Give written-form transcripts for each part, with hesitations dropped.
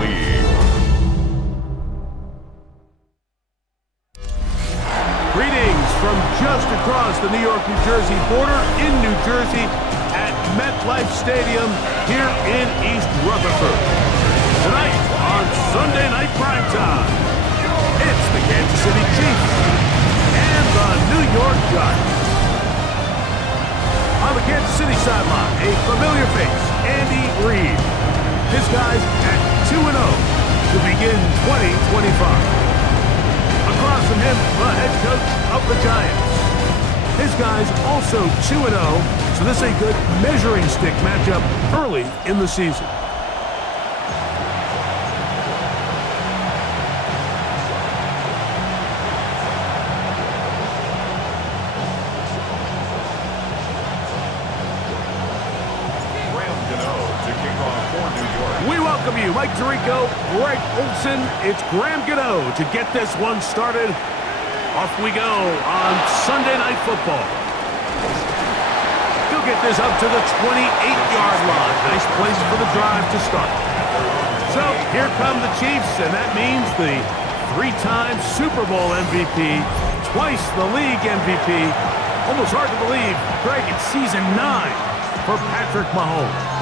League. Greetings from just across the New York-New Jersey border in New Jersey at MetLife Stadium here in East Rutherford. Tonight on Sunday Night Primetime, it's the Kansas City Chiefs and the New York Giants. On the Kansas City sideline, a familiar face, Andy Reid. His guys at 2-0 to begin 2025. Across from him, the head coach of the Giants. His guys also 2-0, so this is a good measuring stick matchup early in the season. We welcome you, Mike Tirico, Greg Olsen. It's Graham Gano to get this one started. Off we go on Sunday Night Football. He'll get this up to the 28-yard line. Nice place for the drive to start. So here come the Chiefs, and that means the three-time Super Bowl MVP, twice the league MVP. Almost hard to believe, Greg, it's season 9 for Patrick Mahomes.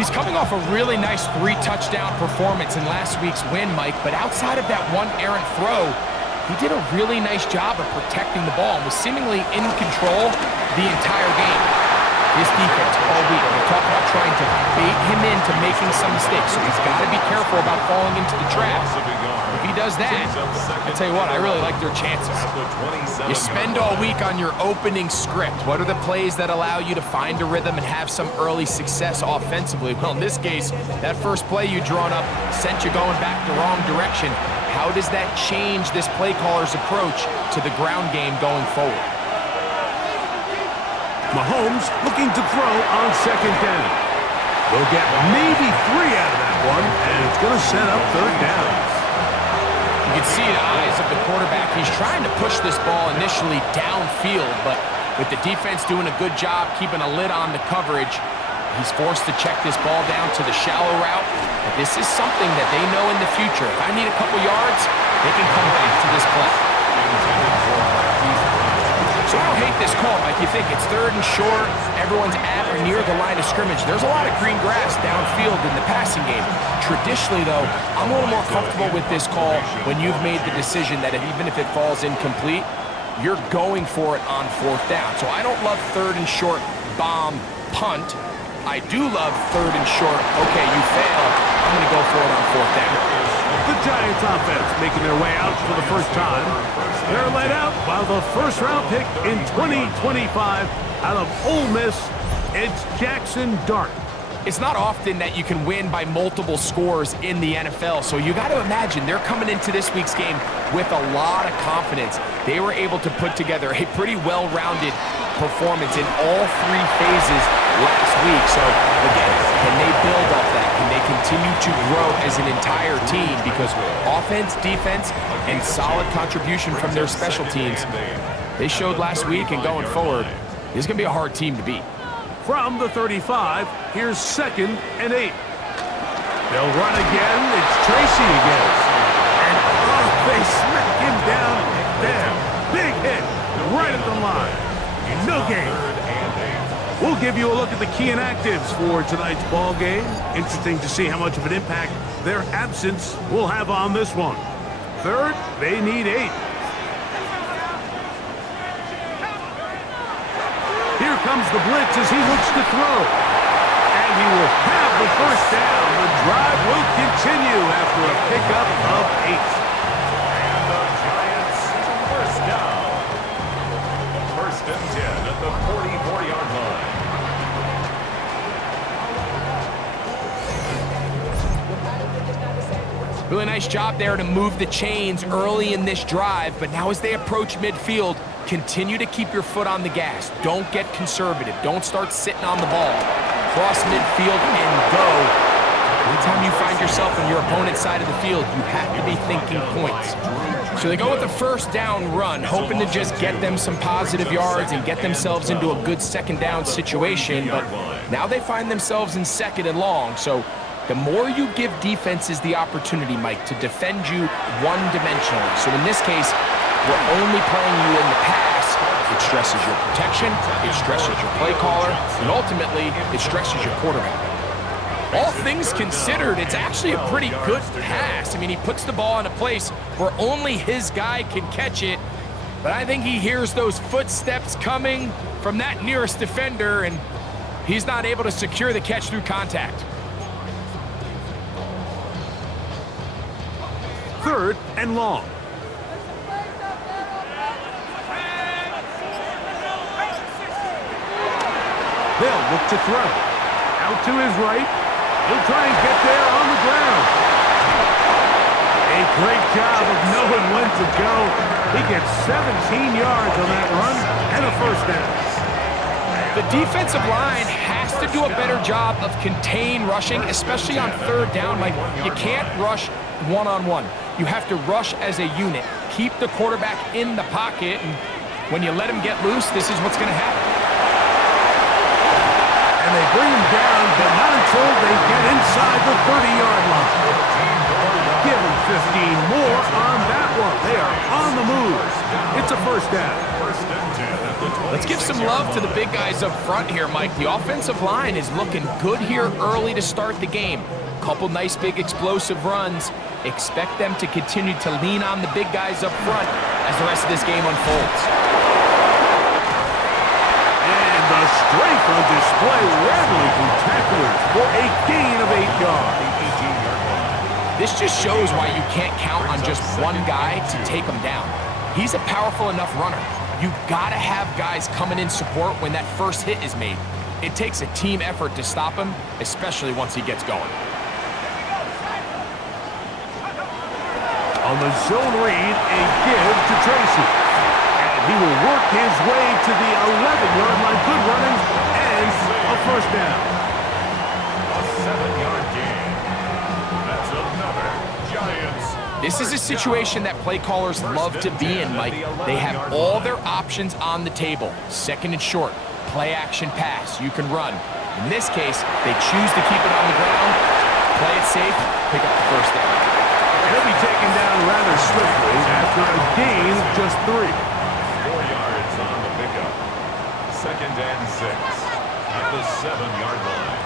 He's coming off a really nice 3-touchdown performance in last week's win, Mike, but outside of that one errant throw, he did a really nice job of protecting the ball and was seemingly in control the entire game. This defense all week, they talk about trying to bait him into making some mistakes, so he's got to be careful about falling into the trap. If he does that, I'll tell you what, I really like their chances. You spend all week on your opening script. What are the plays that allow you to find a rhythm and have some early success offensively? Well, in this case, that first play you drawn up sent you going back the wrong direction. How does that change this play caller's approach to the ground game going forward? Mahomes looking to throw on second down. They'll get maybe 3 out of that one, and it's going to set up third down. You can see the eyes of the quarterback. He's trying to push this ball initially downfield, but with the defense doing a good job keeping a lid on the coverage, he's forced to check this ball down to the shallow route. But this is something that they know in the future. If I need a couple yards, they can come back to this play. So I don't hate this call, Mike. You think it's 3rd and short, everyone's at or near the line of scrimmage. There's a lot of green grass downfield in the passing game. Traditionally, though, I'm a little more comfortable with this call when you've made the decision that even if it falls incomplete, you're going for it on 4th down. So I don't love 3rd and short, bomb, punt. I do love 3rd and short, okay, you fail, I'm going to go for it on 4th down. The Giants offense making their way out for the first time. They're led out by the first-round pick in 2025 out of Ole Miss. It's Jackson Dart. It's not often that you can win by multiple scores in the NFL, so you got to imagine they're coming into this week's game with a lot of confidence. They were able to put together a pretty well-rounded performance in all 3 phases last week. So, again, can they build off that? Can they continue to grow as an entire team? Because offense, defense, and solid contribution from their special teams, they showed last week, and going forward, this is going to be a hard team to beat. From the 35, here's 2nd and 8. They'll run again. It's Tracy again. And they smack him down there. Big hit right at the line. No gain. We'll give you a look at the key inactives for tonight's ball game. Interesting to see how much of an impact their absence will have on this one. 3rd, they need 8. Here comes the blitz as he looks to throw. And he will have the first down. The drive will continue after a pickup of 8. And the Giants first down. 1st and 10 at the 44-yard line. Really nice job there to move the chains early in this drive, but now as they approach midfield, continue to keep your foot on the gas. Don't get conservative. Don't start sitting on the ball. Cross midfield and go. Anytime you find yourself on your opponent's side of the field, you have to be thinking points. So they go with the first down run, hoping to just get them some positive yards and get themselves into a good second down situation, but now they find themselves in 2nd and long. So The more you give defenses the opportunity, Mike, to defend you one-dimensionally. So in this case, we're only playing you in the pass. It stresses your protection, it stresses your play caller, and ultimately, it stresses your quarterback. All things considered, it's actually a pretty good pass. I mean, he puts the ball in a place where only his guy can catch it, but I think he hears those footsteps coming from that nearest defender, and he's not able to secure the catch through contact. 3rd and long. They'll look to throw. Out to his right. He'll try and get there on the ground. A great job of knowing when to go. He gets 17 yards on that run and a first down. The defensive line has to do a better job of contain rushing, especially on 3rd down. Like, you can't rush one-on-one. You have to rush as a unit. Keep the quarterback in the pocket, and when you let him get loose, this is what's going to happen. And they bring him down, but not until they get inside the 30-yard line. Give him 15 more on that one. They are on the move. It's a first down. Let's give some love to the big guys up front here, Mike. The offensive line is looking good here early to start the game. Couple nice big explosive runs. Expect them to continue to lean on the big guys up front as the rest of this game unfolds. And the strength on display rattling from tacklers for a gain of 8 yards. This just shows why you can't count on just one guy to take him down. He's a powerful enough runner. You gotta have guys coming in support when that first hit is made. It takes a team effort to stop him, especially once he gets going. On the zone read, a give to Tracy. And he will work his way to the 11-yard line. Good running and a first down. A 7-yard gain. That's another Giants. This is a situation that play callers love to be in, Mike. They have all their options on the table. 2nd and short, play action pass, you can run. In this case, they choose to keep it on the ground, play it safe, pick up the first down. He'll be taken down rather swiftly after a gain of just 3. 4 yards on the pickup. 2nd and 6 at the 7-yard line.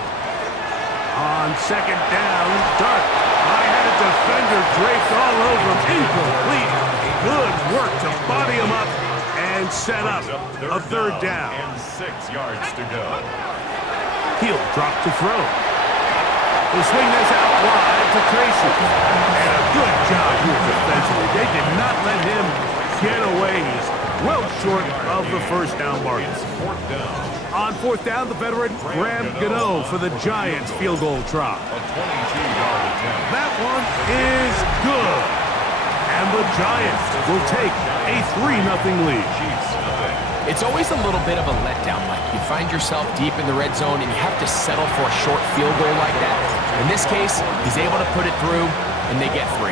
On 2nd down, Dart. I had a defender draped all over him. Incomplete. Good work to body him up and set up a 3rd down. And 6 yards to go. He'll drop to throw. He'll swing this out wide to Tracy. And a good job here defensively. They did not let him get away. He's well short of the first down mark. 4th down. On 4th down, the veteran Graham Gano for the Giants field goal try. A 22-yard attempt. That one is good. And the Giants will take a 3-0 lead. Chiefs, nothing. It's always a little bit of a letdown, Mike. You find yourself deep in the red zone and you have to settle for a short field goal like that. In this case, he's able to put it through, and they get 3.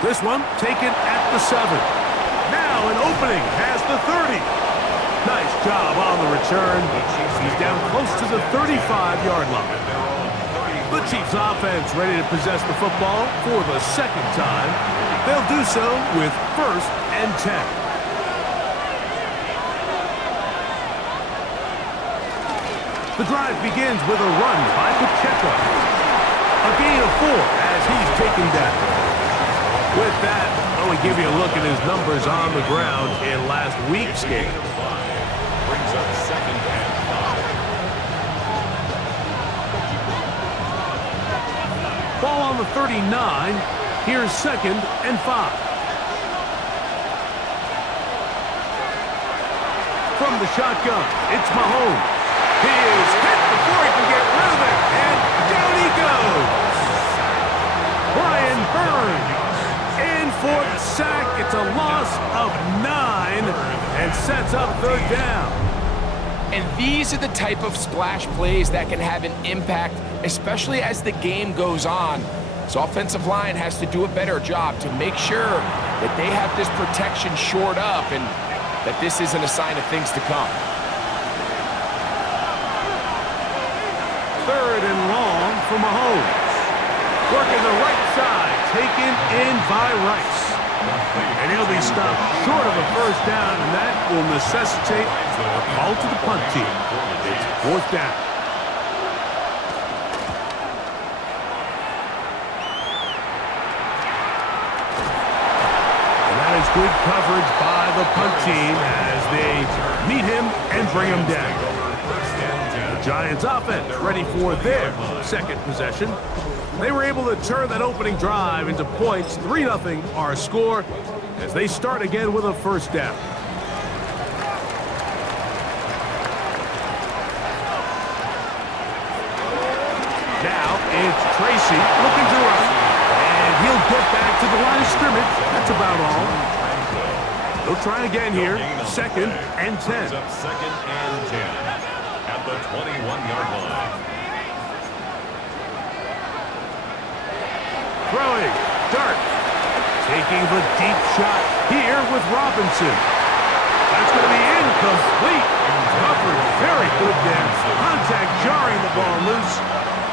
This one taken at the 7. Now an opening past the 30. Nice job on the return. He's down close to the 35-yard line. The Chiefs offense ready to possess the football for the 2nd time. They'll do so with 1st and 10. The drive begins with a run by Pacheco. A gain of 4 as he's taken down. With that, I want to give you a look at his numbers on the ground in last week's game. Brings up 2nd and 5. Ball on the 39. Here's 2nd and 5. From the shotgun, it's Mahomes. He is hit before he can get rid of it, and down he goes. Brian Burns in for the sack. It's a loss of 9 and sets up 3rd down. And these are the type of splash plays that can have an impact, especially as the game goes on. So offensive line has to do a better job to make sure that they have this protection shored up and that this isn't a sign of things to come. 3rd and long for Mahomes. Working the right side, taken in by Rice. And he'll be stopped short of a first down, and that will necessitate a call to the punt team. It's 4th down. And that is good coverage by the punt team as they meet him and bring him down. The Giants offense ready for their second possession. They were able to turn that opening drive into points. 3-0 our score as they start again with a first down. Now it's Tracy looking to run. And he'll get back to the line of scrimmage. That's about all. They'll try again here. 2nd and 10. Up 2nd and 10 at the 21-yard line. Throwing, Dart, taking the deep shot here with Robinson. That's going to be incomplete. Coverage very good there. Contact jarring the ball loose,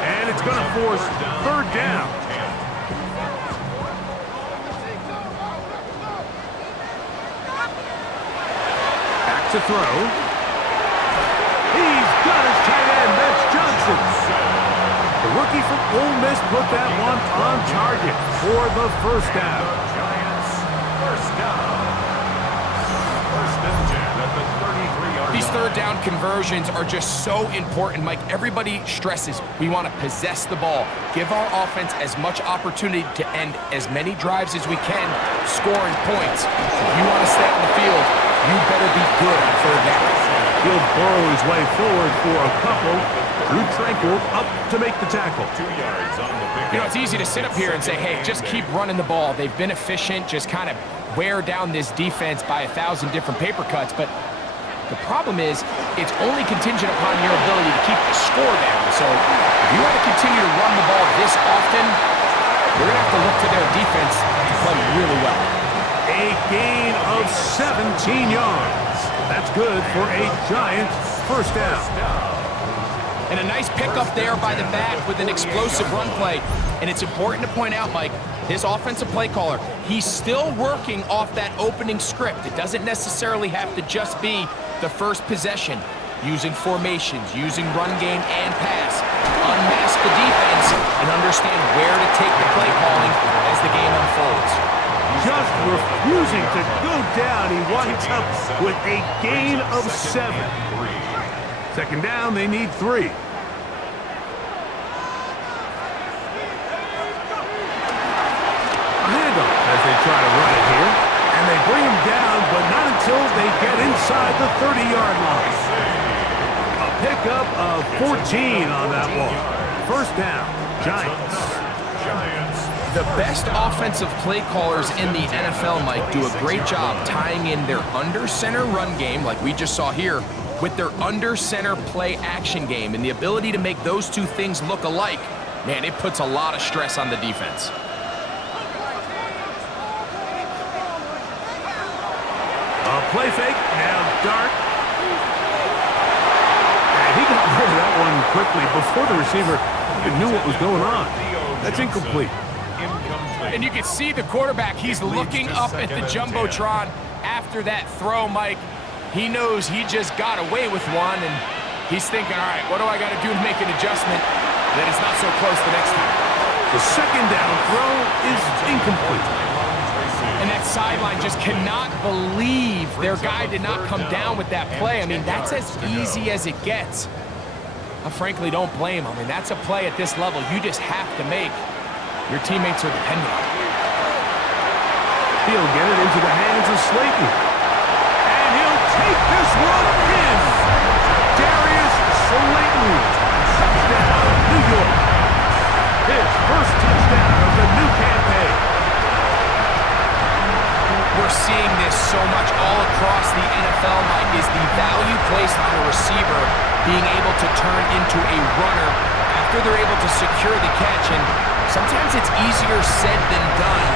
and it's going to force 3rd down. Back to throw. He's got his tight end. That's Johnson. The rookie from Ole Miss put that one on target for the first down. Giants first down. 1st and 10 at the 33-yard line. These 3rd down conversions are just so important, Mike. Everybody stresses we want to possess the ball, give our offense as much opportunity to end as many drives as we can, scoring points. If you want to stay on the field, you better be good on 3rd down. He'll burrow his way forward for a couple. Drew Tranquil up to make the tackle. 2 yards on the pick. You know, it's easy to sit up here and say, hey, just keep running the ball. They've been efficient, just kind of wear down this defense by 1,000 different paper cuts. But the problem is, it's only contingent upon your ability to keep the score down. So if you want to continue to run the ball this often, you're going to have to look to their defense to play really well. A gain of 17 yards. That's good for a Giants first down. And a nice pickup there by the back with an explosive run play. And it's important to point out, Mike, his offensive play caller, he's still working off that opening script. It doesn't necessarily have to just be the first possession. Using formations, using run game and pass. Unmask the defense and understand where to take the play calling as the game unfolds. Just refusing to go down. He winds up with a gain of 7. 2nd down, they need 3. A handoff as they try to run it here. And they bring him down, but not until they get inside the 30-yard line. A pickup of 14 on that one. First down, Giants. The best offensive play callers in the NFL, Mike, do a great job tying in their under-center run game, like we just saw here, with their under-center play action game. And the ability to make those two things look alike, man, it puts a lot of stress on the defense. A play fake, now Dart. And he got rid of that one quickly before the receiver even knew what was going on. That's incomplete. And you can see the quarterback, he's looking up at the Jumbotron after that throw, Mike. He knows he just got away with one, and he's thinking, all right, what do I got to do to make an adjustment that it's not so close the next time? The 2nd down throw is incomplete. And that sideline just cannot believe their guy did not come down with that play. I mean, that's as easy as it gets. I frankly don't blame him. I mean, that's a play at this level you just have to make. Your teammates are dependent on it. He'll get it into the hands of Slayton. And he'll take this one in. Darius Slayton. Touchdown, New York. His first touchdown of the new campaign. We're seeing this so much all across the NFL, Mike, is the value placed on a receiver being able to turn into a runner after they're able to secure the catch. And sometimes it's easier said than done.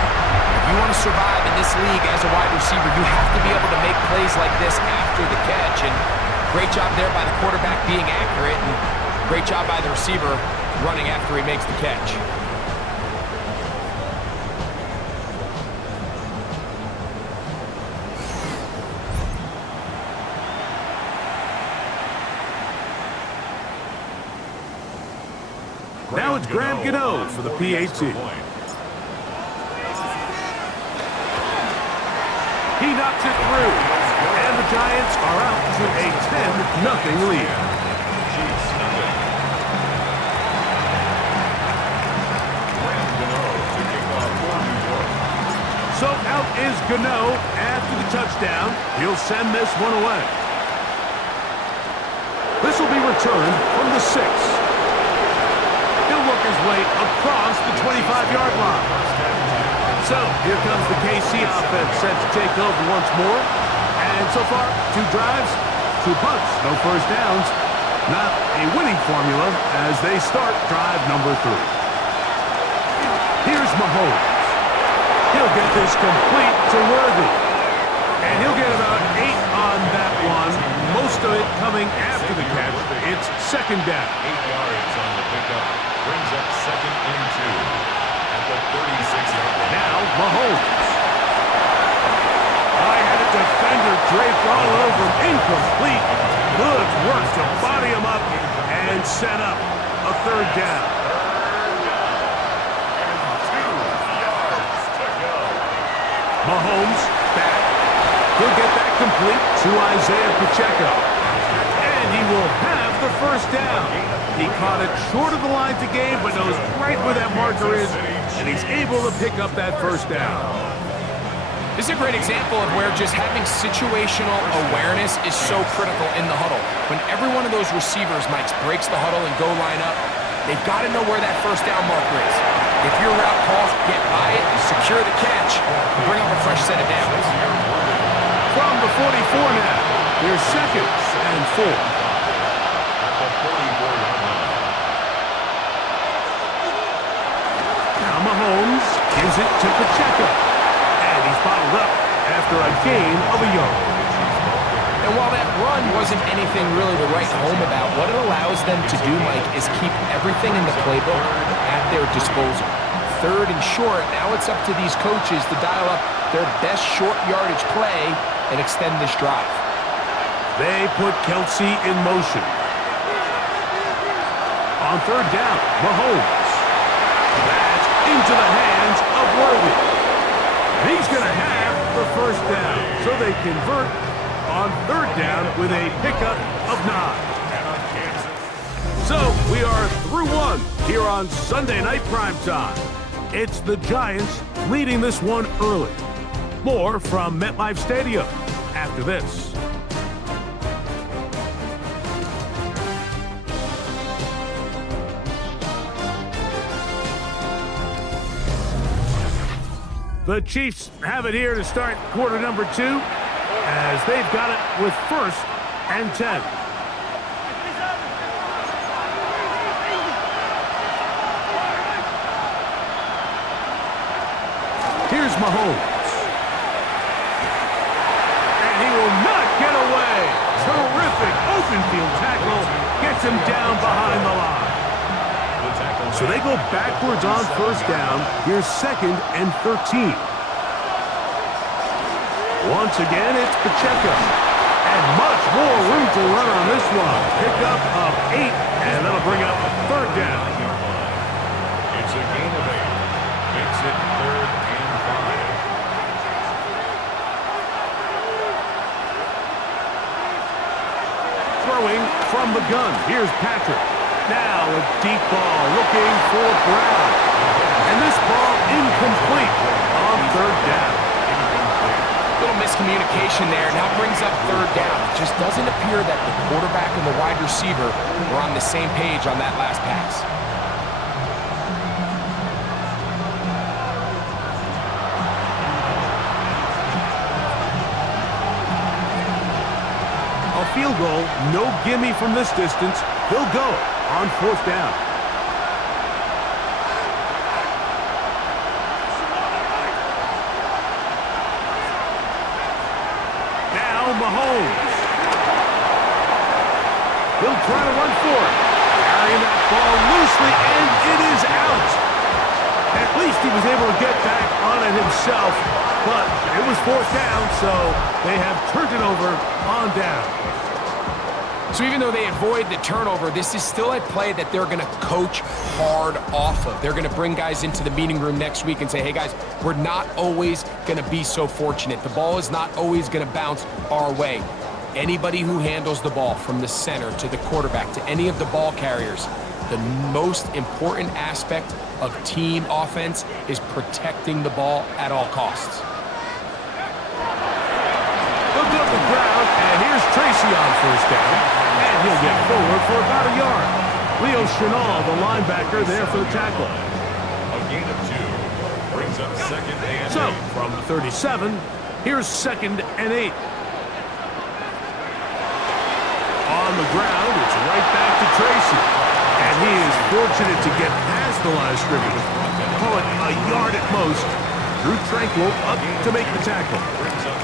If you want to survive in this league as a wide receiver, you have to be able to make plays like this after the catch. And great job there by the quarterback being accurate. And Great job by the receiver running after he makes the catch. Now it's Graham Gano for the PAT. He knocks it through, and the Giants are out to a 10-0 lead. So out is Gano after the touchdown. He'll send this one away. This will be returned from the 6. He'll work his way across the 25-yard line. So here comes the KC offense set to take over once more. And so far, 2 drives, 2 punts, no first downs. Not a winning formula as they start drive number 3. Here's Mahomes. He'll get this complete to Worthy. And he'll get about 8 on that one. Most of it coming after the catch. It's second down. 8 yards on the pickup. Brings up 2nd and 2 at the 36-yard line. Now Mahomes. I had a defender draped all over him. Incomplete. Good work to body him up and set up a 3rd down. Mahomes back. He'll get that complete to Isaiah Pacheco. And he will have the 1st down. He caught it short of the line to gain, but knows right where that marker is, and he's able to pick up that 1st down. This is a great example of where just having situational awareness is so critical in the huddle. When every one of those receivers, Mike, breaks the huddle and go line up, they've got to know where that 1st down marker is. If your route calls, get by it, secure the catch, and bring up a fresh set of downs. From the 44 now, here's 2nd and 4. Now Mahomes gives it to Pacheco. And he's bottled up after a gain of a yard. And while that run wasn't anything really to write home about, what it allows them to do, Mike, is keep everything in the playbook at their disposal. 3rd and short, now it's up to these coaches to dial up their best short yardage play and extend this drive. They put Kelsey in motion. On 3rd down, Mahomes. That's into the hands of Worthy. He's going to have the 1st down. So they convert on 3rd down with a pickup of 9. So we are through 1 here on Sunday Night Primetime. It's the Giants leading this one early. More from MetLife Stadium after this. The Chiefs have it here to start quarter number 2 as they've got it with 1st and 10. Here's Mahomes. And he will not get away. Terrific open field tackle. Gets him down behind the line. So they go backwards on 1st down. Here's 2nd and 13. Once again, it's Pacheco. And much more room to run on this one. Pickup of 8, and that'll bring up 3rd down. It's a gain of 8. Makes it 3rd and 5. Throwing from the gun. Here's Patrick. Now a deep ball looking for Brown. And this ball incomplete on 3rd down. Little miscommunication there. Now brings up 3rd down. It just doesn't appear that the quarterback and the wide receiver were on the same page on that last pass. A field goal, no gimme from this distance. He'll go on 4th down. Now Mahomes. He'll try to run for it. ball loosely, and it is out. At least he was able to get back on it himself, but it was fourth down, so they have turned it over on down. So even though they avoid the turnover, this is still a play that they're going to coach hard off of. They're going to bring guys into the meeting room next week and say, hey, guys, we're not always going to be so fortunate. The ball is not always going to bounce our way. Anybody who handles the ball from the center to the quarterback to any of the ball carriers, the most important aspect of team offense is protecting the ball at all costs. Look up the ground, and here's Tracy on first down, and he'll get forward for about a yard. Leo Chenal, the linebacker, there for the tackle. A gain of 2 brings up second and So, 8. from the 37, here's second and 8. On the ground, it's right back to Tracy. And he is fortunate to get past the line of scrimmage. Call it a yard at most. Drew Tranquill up to make the tackle. Brings up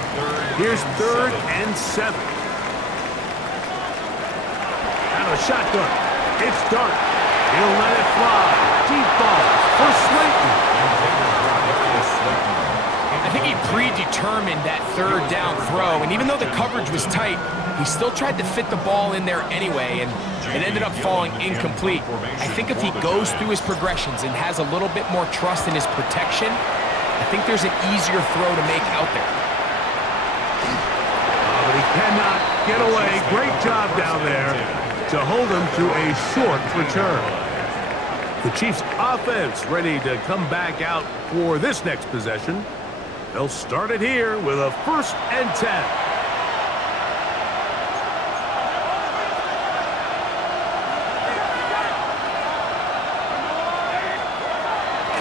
Here's third and 7. Out of shotgun. It's Dart. He'll let it fly. Deep ball for Slayton. I think he predetermined that third down throw, and even though the coverage was tight, he still tried to fit the ball in there anyway, and it ended up falling incomplete. I think if he goes through his progressions and has a little bit more trust in his protection, I think there's an easier throw to make out there. But he cannot get away. Great job down there to hold him to a short return. The Chiefs' offense ready to come back out for this next possession. They'll start it here with a 1st and 10.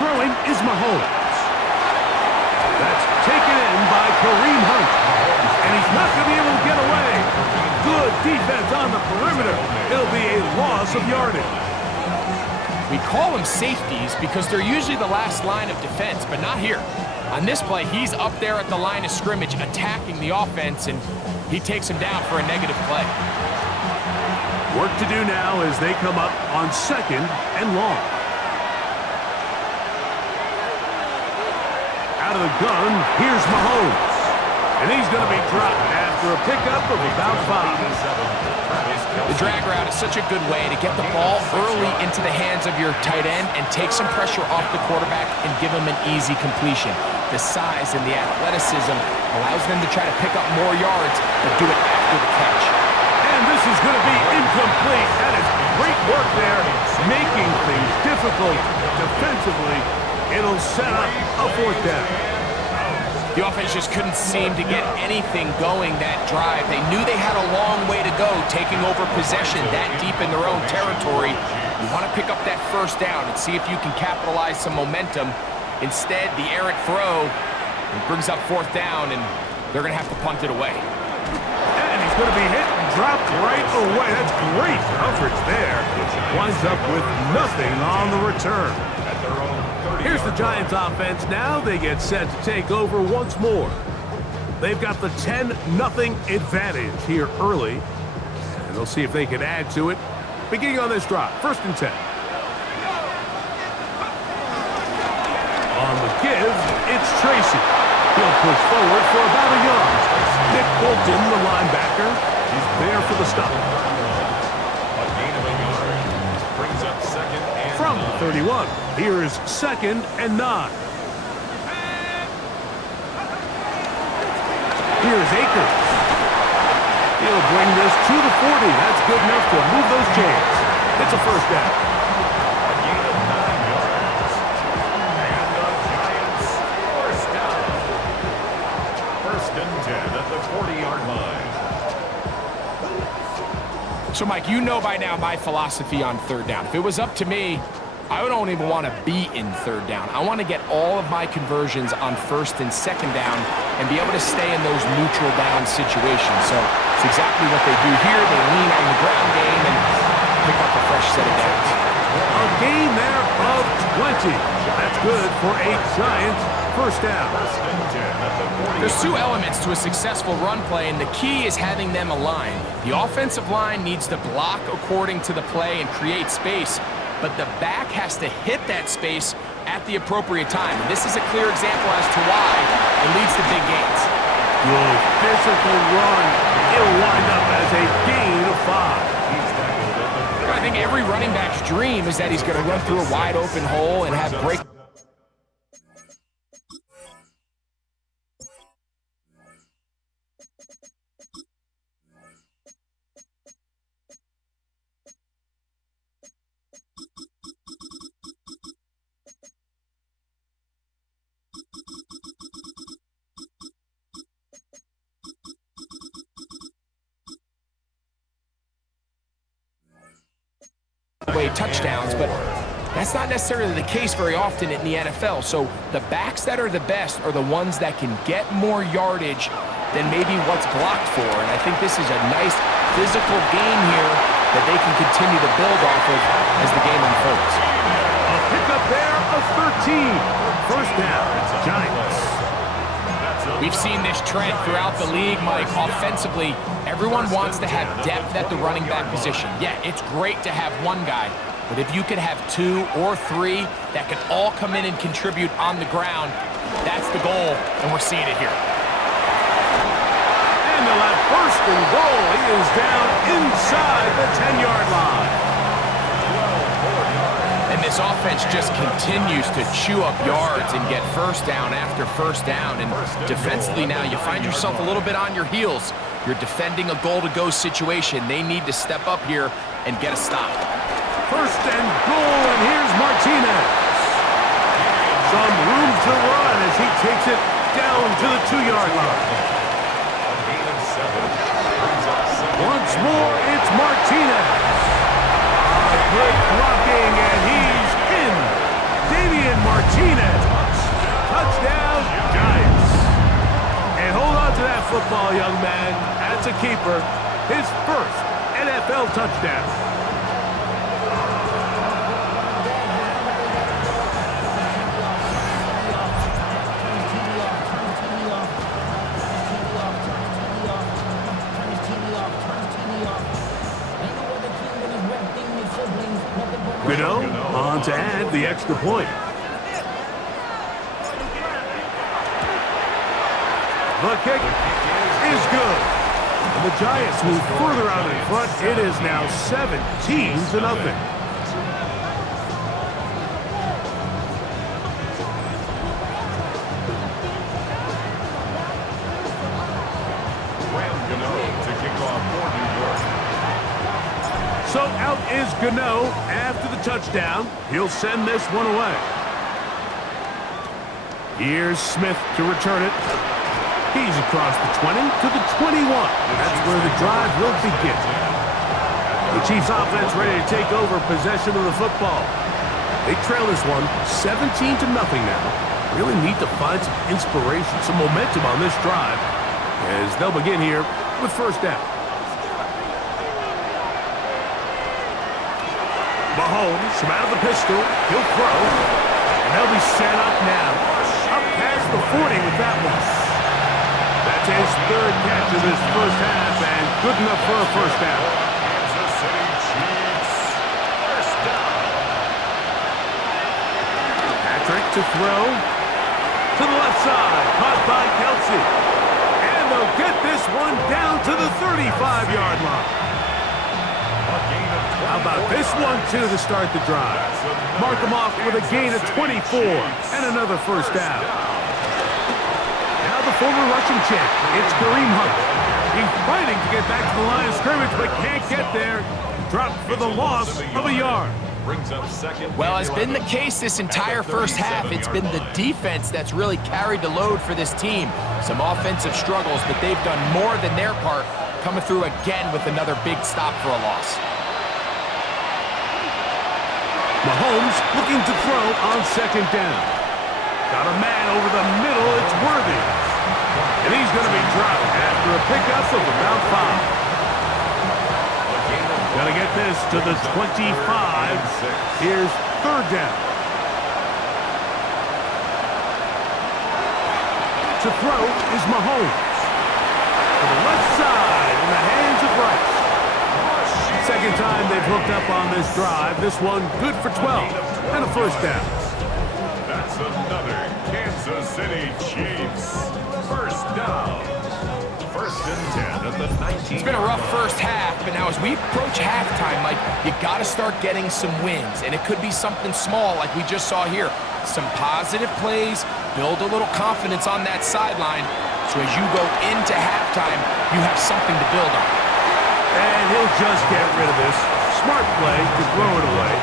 Throwing is Mahomes. That's taken in by Kareem Hunt. And he's not going to be able to get away. Good defense on the perimeter. It'll be a loss of yardage. We call them safeties because they're usually the last line of defense, but not here. On this play, he's up there at the line of scrimmage attacking the offense, and he takes him down for a negative play. Work to do now as they come up on 2nd and long. Out of the gun, here's Mahomes. And he's going to be dropped after a pickup of about 5. The drag route is such a good way to get the ball early into the hands of your tight end and take some pressure off the quarterback and give him an easy completion. The size and the athleticism allows them to try to pick up more yards, but do it after the catch. And this is going to be incomplete. That is great work there, making things difficult defensively. It'll set up a 4th down. The offense just couldn't seem to get anything going that drive. They knew they had a long way to go, taking over possession that deep in their own territory. You want to pick up that 1st down and see if you can capitalize some momentum. Instead, the errant throw brings up 4th down, and they're going to have to punt it away. And he's going to be hit and dropped right away. That's great coverage there. Winds up with nothing on the return. Here's the Giants offense now. They get set to take over once more. They've got the 10-0 advantage here early. And they'll see if they can add to it. Beginning on this drive, 1st and 10. On the give, it's Tracy. He'll push forward for about a yard. Nick Bolton, the linebacker, is there for the stop. A gain of a yard brings up second and From the 31, here's 2nd and 9. Here's Akers. He'll bring this to the 40. That's good enough to move those chains. It's a 1st down. a gain of 9 yards. And the Giants first down. 1st and 10 at the 40-yard line. So, Mike, you know by now my philosophy on 3rd down. If it was up to me, I don't even want to be in 3rd down. I want to get all of my conversions on 1st and 2nd down and be able to stay in those neutral down situations. So it's exactly what they do here. They lean on the ground game and pick up a fresh set of downs. A gain there of 20. That's good for a Giants 1st down. 1st and 10 at the 40. There's 2 elements to a successful run play, and the key is having them align. The offensive line needs to block according to the play and create space, but the back has to hit that space at the appropriate time. And this is a clear example as to why it leads to big gains. Good physical run. It'll wind up as a gain of 5. I think every running back's dream is that he's going to run through a wide open hole and have break. Touchdowns, but that's not necessarily the case very often in the NFL. So the backs that are the best are the ones that can get more yardage than maybe what's blocked for. And I think this is a nice physical game here that they can continue to build off of as the game unfolds. A pickup there of 13. First down, Giants. We've seen this trend throughout the league, Mike. Offensively, everyone wants to have depth at the running back position. Yeah, it's great to have one guy, but if you could have 2 or 3 that can all come in and contribute on the ground, that's the goal, and we're seeing it here. And they'll have first and goal. He is down inside the 10-yard line. And this offense just continues to chew up yards and get first down after first down. And defensively now, you find yourself a little bit on your heels. You're defending a goal-to-go situation. They need to step up here and get a stop. First and goal, and here's Martinez. Some room to run as he takes it down to the 2-yard line. Once more, it's Martinez. Good blocking, and he's in. Damian Martinez. Touchdown, Giants. And hold on to that football, young man. That's a keeper. His first NFL touchdown. Gano on to add the extra point. The kick is good. And the Giants move further out in front. It is now 17-0. So out is Gano after the touchdown. He'll send this one away. Here's Smith to return it. He's across the 20 to the 21. That's where the drive will begin. The Chiefs offense ready to take over possession of the football. They trail this one 17-0 now. Really need to find some inspiration, some momentum on this drive as they'll begin here with first down. Mahomes from out of the pistol. He'll throw. And they'll be set up now. Up past the 40 with that one. That's his third catch of this first half, and good enough for a first down. Kansas City Chiefs. First down. Patrick to throw. To the left side. Caught by Kelsey. And they'll get this one down to the 35-yard line. How about this one, too, to start the drive? Mark them off with a gain of 24 and another first down. Now the former Russian champ, it's Kareem Hunt. He's fighting to get back to the line of scrimmage, but can't get there. Dropped for the loss of a yard. Well, it's been the case this entire first half. It's been the defense that's really carried the load for this team. Some offensive struggles, but they've done more than their part, coming through again with another big stop for a loss. Mahomes looking to throw on second down. Got a man over the middle. It's Worthy. And he's going to be dropped after a pickup of about 5. Going to get this to the 25. Here's third down. To throw is Mahomes. To the left side in the hands of Rice. second time they've hooked up on this drive. This one good for 12 and a first down. That's another Kansas City Chiefs first down. First and 10 at the 19. It's been a rough first half, but now as we approach halftime, Mike, you got to start getting some wins, and it could be something small like we just saw here. Some positive plays, build a little confidence on that sideline, so as you go into halftime, you have something to build on. And he'll just get rid of this. Smart play to throw it away,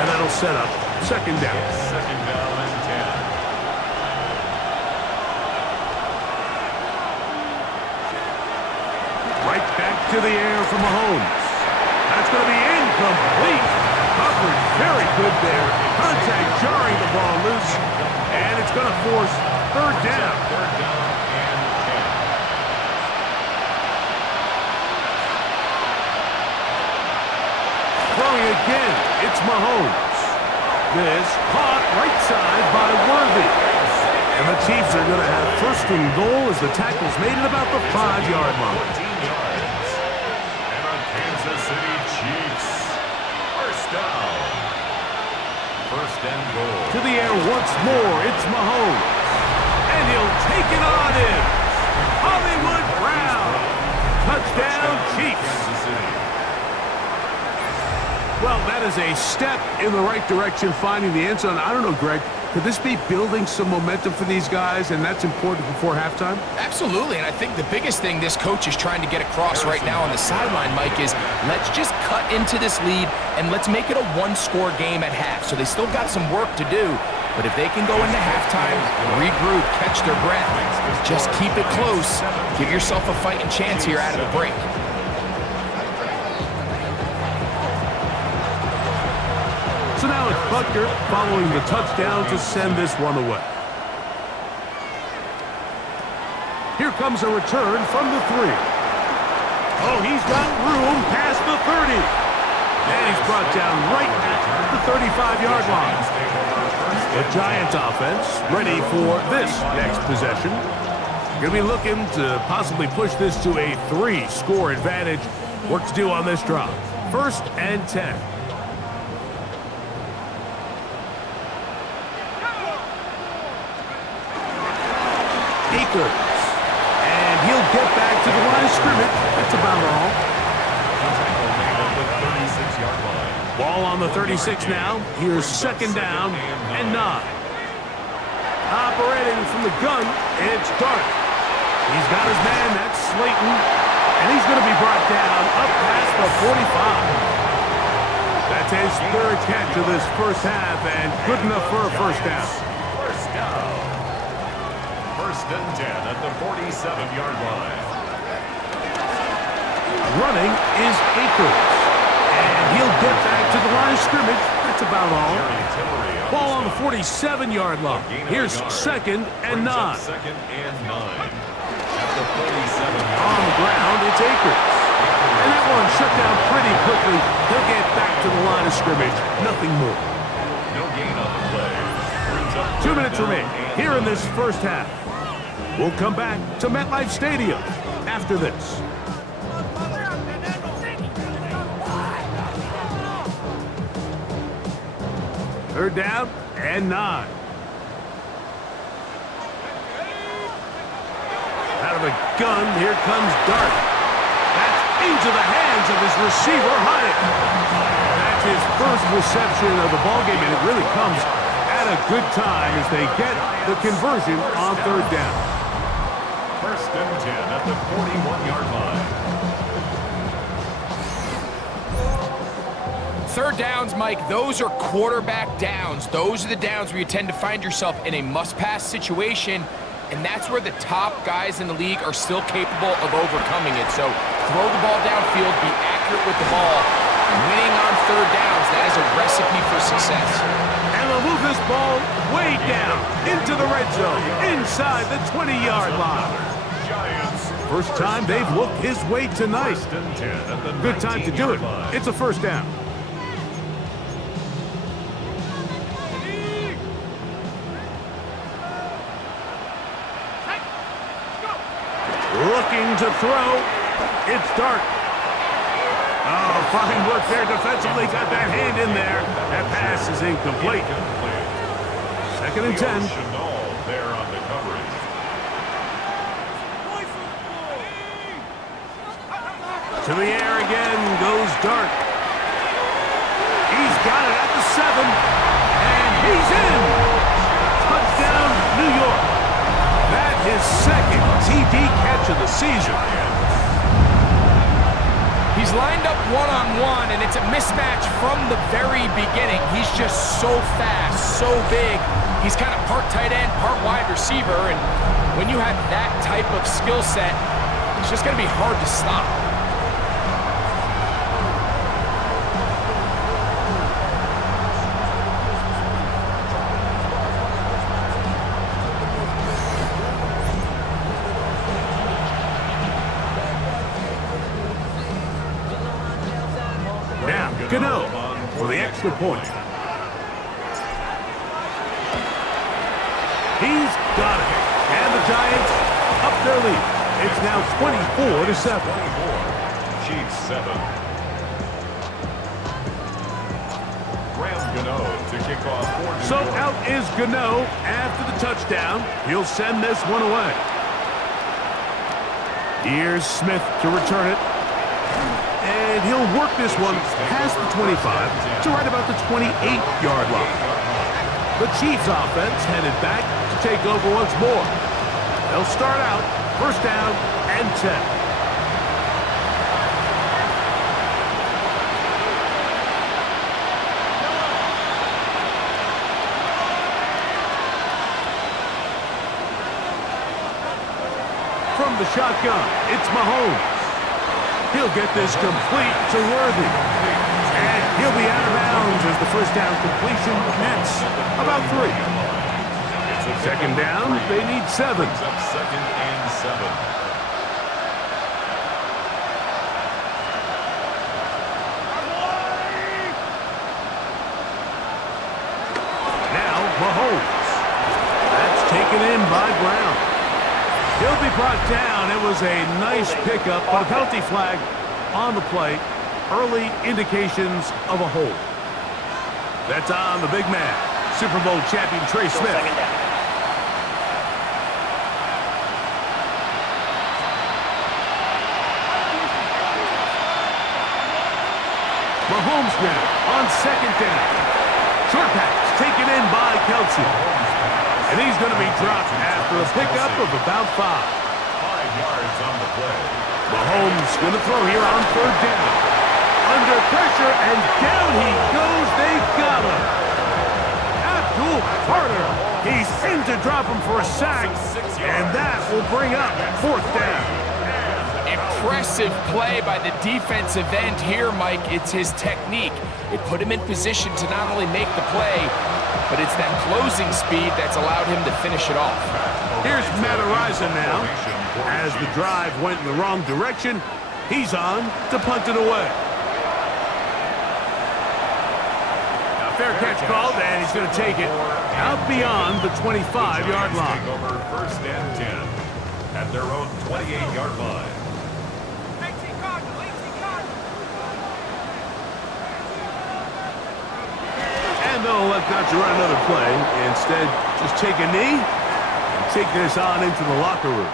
and that'll set up second down. Second down and 10. Right back to the air from Mahomes. That's going to be incomplete. Coverage very good there. Contact jarring the ball loose, and it's going to force third down. Third down and 10. Throwing again, it's Mahomes. This caught right side by Worthy. And the Chiefs are going to have first and goal as the tackle's made at about the 5-yard line. 14 yards. And on Kansas City Chiefs. First down. First and goal. To the air once more, it's Mahomes. And he'll take it on in. Hollywood Brown. Touchdown, Chiefs. Kansas City. Well, that is a step in the right direction, finding the end zone. I don't know, Greg. Could this be building some momentum for these guys, and that's important before halftime? Absolutely, and I think the biggest thing this coach is trying to get across right now on the sideline, Mike, is let's just cut into this lead and let's make it a one-score game at half. So they still got some work to do, but if they can go into halftime, regroup, catch their breath, just keep it close, give yourself a fighting chance here out of the break. So now it's Butker following the touchdown to send this one away. Here comes a return from the 3. Oh, he's got room past the 30. And he's brought down right at the 35-yard line. The Giants offense ready for this next possession. Going to be looking to possibly push this to a 3-score advantage. Work to do on this drive. First and 10. Akers. And he'll get back to the line of scrimmage. That's about all. Ball on the 36 now. Here's second down and 9. Operating from the gun, it's Dart. He's got his man, that's Slayton. And he's going to be brought down up past the 45. That's his third catch of this first half, and good enough for a first down. First down. First and 10 at the 47-yard line. Running is Akers. And he'll get back to the line of scrimmage. That's about all. Ball on the 47-yard line. Here's second and 9. Second and 9. At the 47-yard On the ground, it's Akers. And that one shut down pretty quickly. He'll get back to the line of scrimmage. Nothing more. No gain on the play. Brings up 2 minutes remain here in this first half. We'll come back to MetLife Stadium after this. Third down and 9. Out of the gun, here comes Dart. That's into the hands of his receiver, Hyatt. That's his first reception of the ballgame, and it really comes at a good time as they get the conversion on third down. First and 10 at the 41-yard line. Third downs, Mike, those are quarterback downs. Those are the downs where you tend to find yourself in a must-pass situation, and that's where the top guys in the league are still capable of overcoming it. So throw the ball downfield, be accurate with the ball. Winning on third downs, that is a recipe for success. And they'll move this ball way down into the red zone, inside the 20-yard line. First time they've looked his way tonight. Good time to do it. It's a first down. Looking to throw. It's Dart. Oh, Fine work there defensively. Got that hand in there. That pass is incomplete. Second and 10. Chanel there on the coverage. To the air again goes Dart. He's got it at the 7. And he's in. Touchdown, New York. That his second TD catch of the season. He's lined up one-on-one, and it's a mismatch from the very beginning. He's just so fast, so big. He's kind of part tight end, part wide receiver, and when you have that type of skill set, it's just going to be hard to stop. Now, Gano for the extra point. He's got it. And the Giants up their lead. It's now 24-7. Chiefs 7. Graham Gano to kick off for New So York. out is Gano after the touchdown. He'll send this one away. Here's Smith to return it. And he'll work this one past the 25 to right about the 28-yard line. The Chiefs offense headed back to take over once more. They'll start out first down and 10. From the shotgun, it's Mahomes. He'll get this complete to Worthy. And he'll be out of bounds as the first down completion nets about 3. Second down, they need 7. Brings up second and 7. Now Mahomes. That's taken in by Brown. He'll be brought down. It was a nice pickup, but a penalty flag on the play. Early indications of a hold. That's on the big man, Super Bowl champion Trey Smith. Mahomes now on second down. Short pass taken in by Kelsey. And he's going to be dropped after a pickup of about 5. 5 yards on the play. Mahomes going to throw here on third down. Under pressure, and down he goes. They got him. Abdul Carter. He's in to drop him for a sack, and that will bring up fourth down. Impressive play by the defensive end here, Mike. It's his technique. It put him in position to not only make the play, but it's that closing speed that's allowed him to finish it off. Here's Matt Araiza now. As the drive went in the wrong direction, he's on to punt it away. Now, fair catch called, and he's going to take it out beyond the 25-yard line. Take over first and 10 at their own 28-yard line. And they'll let Gotcha run another play. Instead, just take a knee and take this on into the locker room.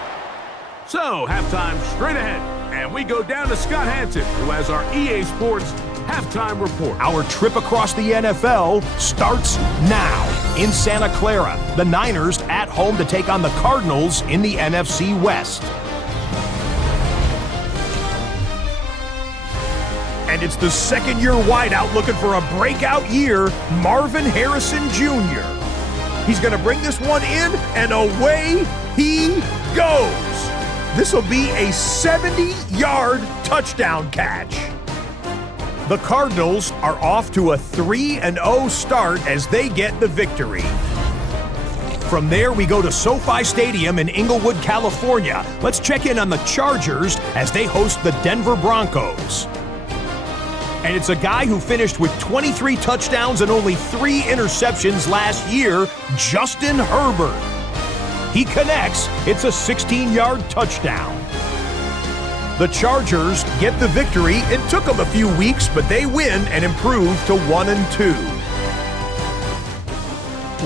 So, halftime straight ahead. And we go down to Scott Hanson, who has our EA Sports halftime report. Our trip across the NFL starts now. In Santa Clara, the Niners at home to take on the Cardinals in the NFC West. And it's the second-year wideout looking for a breakout year, Marvin Harrison Jr. He's going to bring this one in, and away he goes. This will be a 70-yard touchdown catch. The Cardinals are off to a 3-0 start as they get the victory. From there, we go to SoFi Stadium in Inglewood, California. Let's check in on the Chargers as they host the Denver Broncos. And it's a guy who finished with 23 touchdowns and only 3 interceptions last year, Justin Herbert. He connects. It's a 16-yard touchdown. The Chargers get the victory. It took them a few weeks, but they win and improve to 1-2.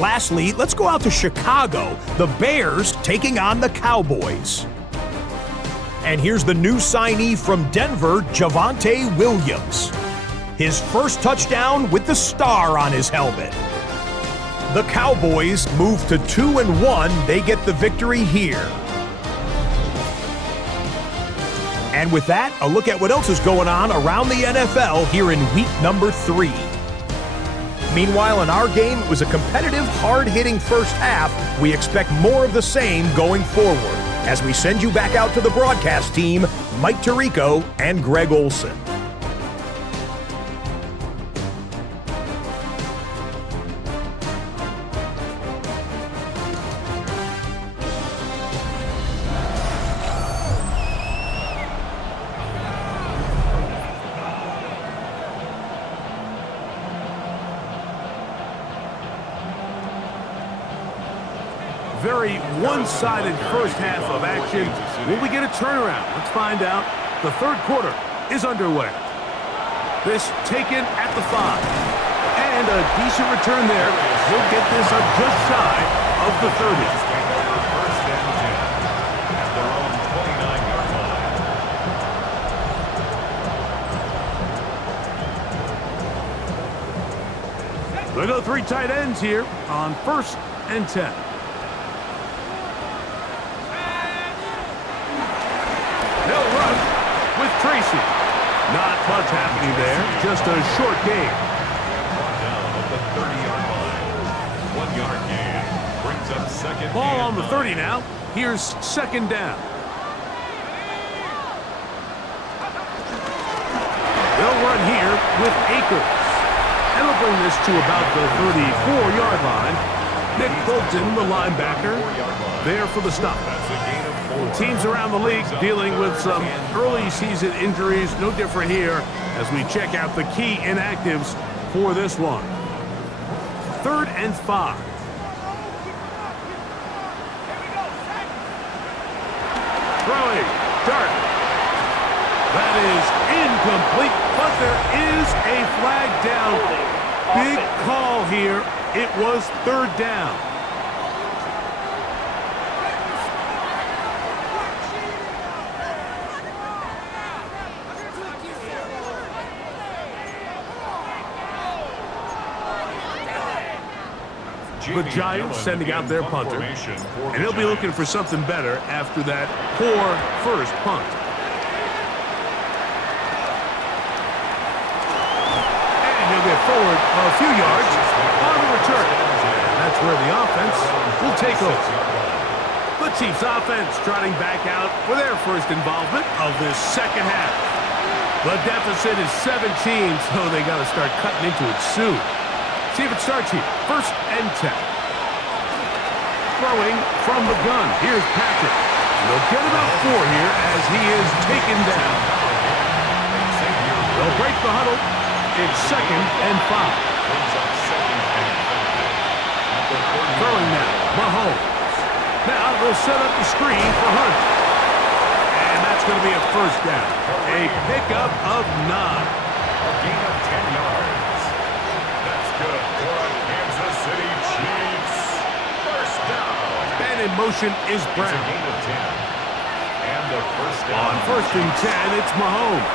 Lastly, let's go out to Chicago. The Bears taking on the Cowboys. And here's the new signee from Denver, Javonte Williams. His first touchdown with the star on his helmet. The Cowboys move to 2-1. They get the victory here. And with that, a look at what else is going on around the NFL here in week number 3. Meanwhile, in our game, it was a competitive, hard-hitting first half. We expect more of the same going forward as we send you back out to the broadcast team, Mike Tirico and Greg Olson. Very one-sided first half of action. Will we get a turnaround? Let's find out. The third quarter is underway. This taken at the 5. And a decent return there. He'll get this up just shy of the 30. First and 10 at their own 29-yard line. They go 3 tight ends here on 1st and 10. They'll run with Tracy. Not much happening there, just a short gain. Down at the 30-yard line. 1-yard gain brings up second. Ball on the 30 now. Here's second down. They'll run here with Akers. And they'll bring this to about the 34-yard line. Nick Bolton, the linebacker, there for the stop. That's a gain of 4. Teams around the league dealing with some early season injuries. No different here as we check out the key inactives for this one. 3rd and 5. Throwing. Dart. That is incomplete, but there is a flag down. Big call here. It was 3rd down. The Giants sending out their punter, and he'll be looking for something better after that poor first punt. And he'll get forward a few yards on the return. And that's where the offense will take over. The Chiefs offense trotting back out for their first involvement of this second half. The deficit is 17, so they got to start cutting into it soon. See if it starts here. 1st and 10. Throwing from the gun. Here's Patrick. They'll get about 4 here as he is taken down. They'll break the huddle. It's 2nd and 5. Throwing now. Mahomes. Now they'll set up the screen for Hunt. And that's going to be a first down. A pickup of 9. A gain of 10 yards. Good for our Kansas City Chiefs. First down. And in motion is Brown. It's a gain of 10. And the first down. On 1st and 10, it's Mahomes.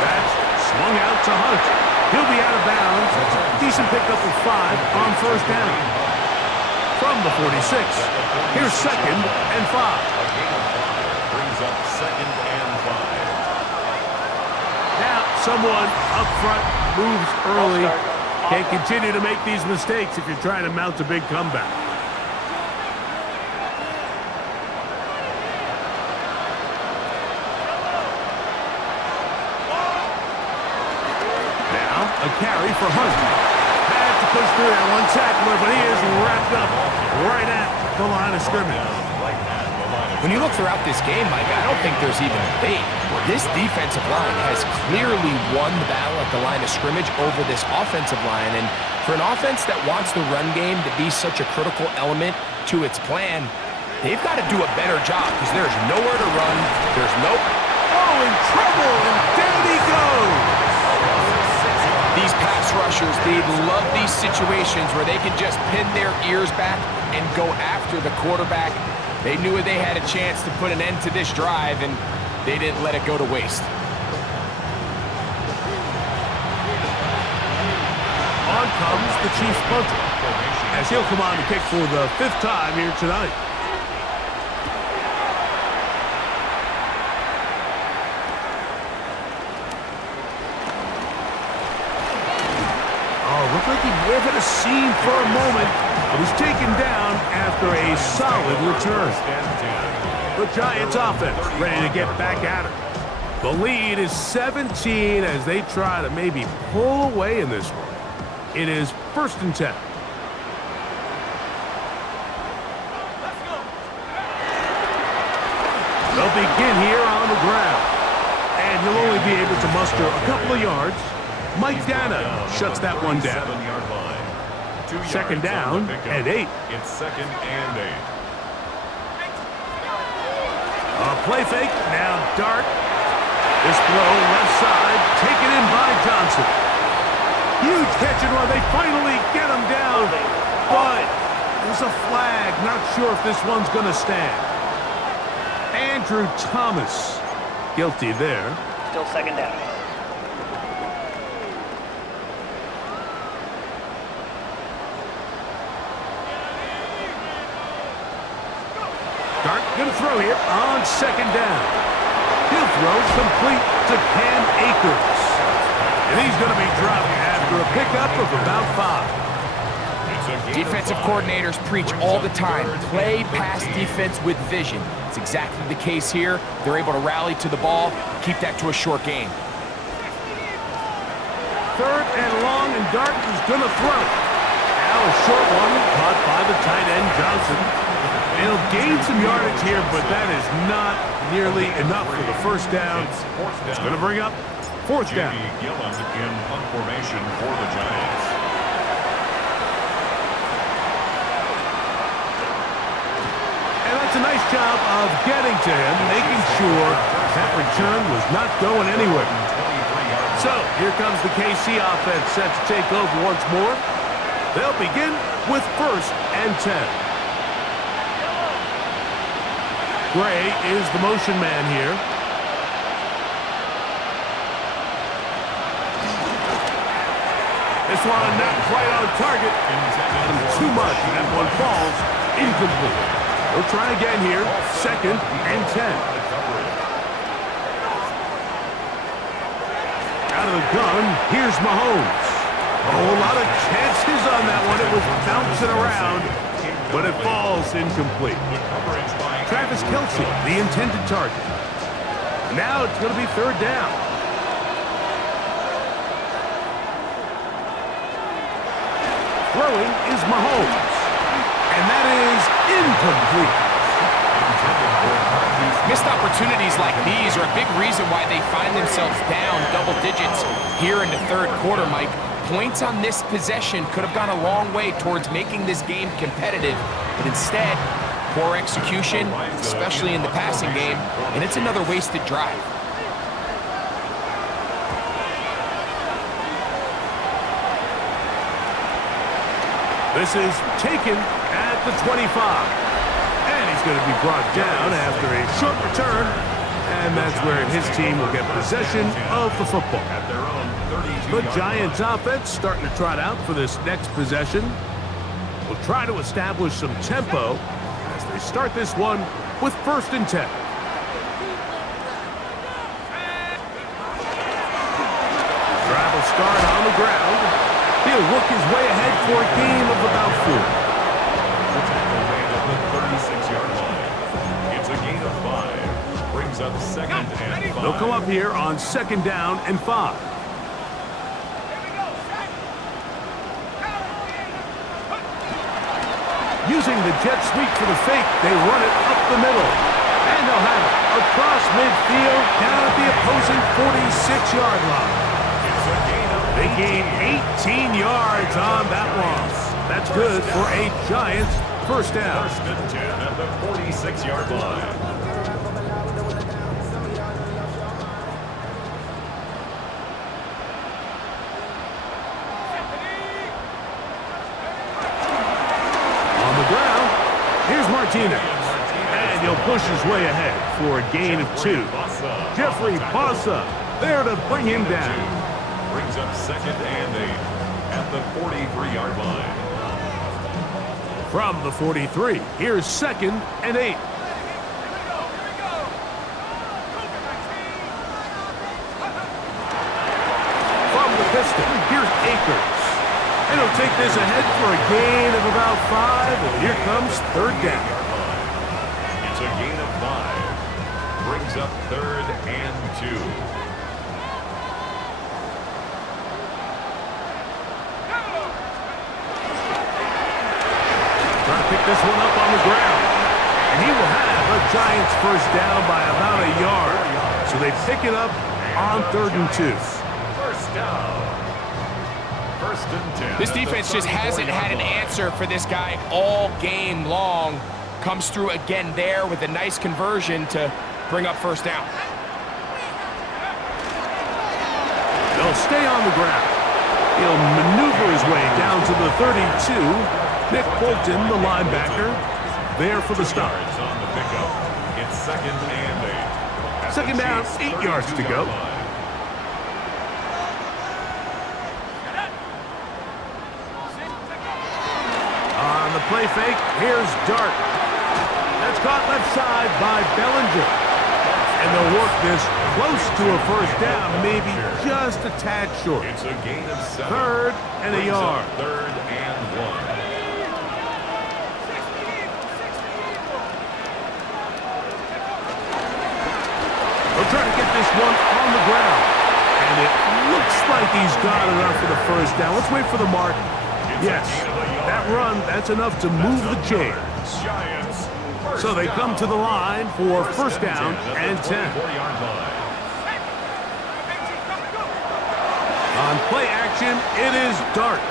That's swung out to Hunt. He'll be out of bounds. Decent pickup of 5 on 1st down. From the 46, here's 2nd and 5. A gain of 5 brings up 2nd and 5. Now, someone up front moves early. Can't continue to make these mistakes if you're trying to mount a big comeback. Now, a carry for Hunt. Had to push through that one tackler, but he is wrapped up right at the line of scrimmage. When you look throughout this game, Mike, I don't think there's even a debate. This defensive line has clearly won the battle at the line of scrimmage over this offensive line. And for an offense that wants the run game to be such a critical element to its plan, they've got to do a better job because there's nowhere to run. There's no... Oh, in trouble, and down he goes. These pass rushers, they love these situations where they can just pin their ears back and go after the quarterback. They knew they had a chance to put an end to this drive, and they didn't let it go to waste. On comes the Chiefs punter, as he'll come on to kick for the 5th time here tonight. Looked like he may have hit a seam for a moment, but was taken down after a solid return. The Giants offense ready to get back at it. The lead is 17 as they try to maybe pull away in this one. It is 1st and 10. They'll begin here on the ground, and he'll only be able to muster a couple of yards. Mike Dana shuts that one down. 7-yard line. 2nd down and 8. It's 2nd and 8. A play fake, now Dart. This throw left side, taken in by Johnson. Huge catch and run, they finally get him down, but there's a flag. Not sure if this one's going to stand. Andrew Thomas, guilty there. Still 2nd down. Dart going to throw here on 2nd down. He'll throw complete to Cam Akers. And he's going to be dropped after a pickup of about 5. Defensive coordinators preach all the time, play pass defense with vision. It's exactly the case here. They're able to rally to the ball, keep that to a short game. 3rd and long, and Dart is going to throw. Now a short one caught by the tight end Johnson. He'll gain some yardage here, but that is not nearly enough for the 1st down. It's going to bring up 4th down. J.B. Gillen in punt formation for the Giants. And that's a nice job of getting to him, making sure that return was not going anywhere. So here comes the KC offense set to take over once more. They'll begin with 1st and 10. Gray is the motion man here. This one not quite on target. And too much. That one falls incomplete. They'll try again here. 2nd and 10. Out of the gun, here's Mahomes. Oh, a lot of chances on that one. It was bouncing around, but it falls incomplete. Travis Kelce, the intended target. Now it's going to be 3rd down. Throwing is Mahomes. And that is incomplete. Missed opportunities like these are a big reason why they find themselves down double digits here in the 3rd quarter, Mike. Points on this possession could have gone a long way towards making this game competitive, but instead, poor execution, especially in the passing game, and it's another wasted drive. This is taken at the 25. And he's going to be brought down after a short return. And that's where his team will get possession of the football. The Giants offense starting to trot out for this next possession. Will try to establish some tempo as they start this one with 1st and 10. Drive will start on the ground. He'll work his way ahead for a gain of about 4. The 36-yard line. It's a gain of 5. Brings up 2nd and 5. They'll come up here on 2nd down and 5. Using the jet sweep for the fake, they run it up the middle. And they'll have it across midfield down at the opposing 46-yard line. They gain 18 yards on that one. That's good for a Giants 1st down. 1st and 10 at the 46-yard line. Martinez. And he'll push his way ahead for a gain of 2. Jeffrey Bossa there to bring him down. Brings up 2nd and 8 at the 43-yard line. From the 43, here's 2nd and 8. From the pistol, here's Akers. And he'll take this ahead for a gain of about 5, and here comes 3rd down. It's a gain of 5. Brings up 3rd and 2. Trying to pick this one up on the ground. And he will have a Giants first down by about a yard. So they pick it up on 3rd and 2. First down. 1st and 10. This defense just hasn't had an answer for this guy all game long. Comes through again there with a nice conversion to bring up 1st down. They'll stay on the ground. He'll maneuver his way down to the 32. Nick Bolton, the linebacker, there for the stop. Yards on the pickup. It's 2nd and 8. At 2nd the down, Chiefs' 8 yards to go. 32-yard line. On the play fake, here's Dart. That's caught left side by Bellinger. And they'll work this close to a 1st down, maybe just a tad short. It's a gain of 7. 3rd and a Brings up yard. 3rd and 1. They'll try to get this one on the ground. And it looks like he's got enough for the 1st down. Let's wait for the mark. Yes, that run, that's enough to move the chains. Giants. So they come to the line for 1st down and 10. 24-yard line. On play action, it is Dart.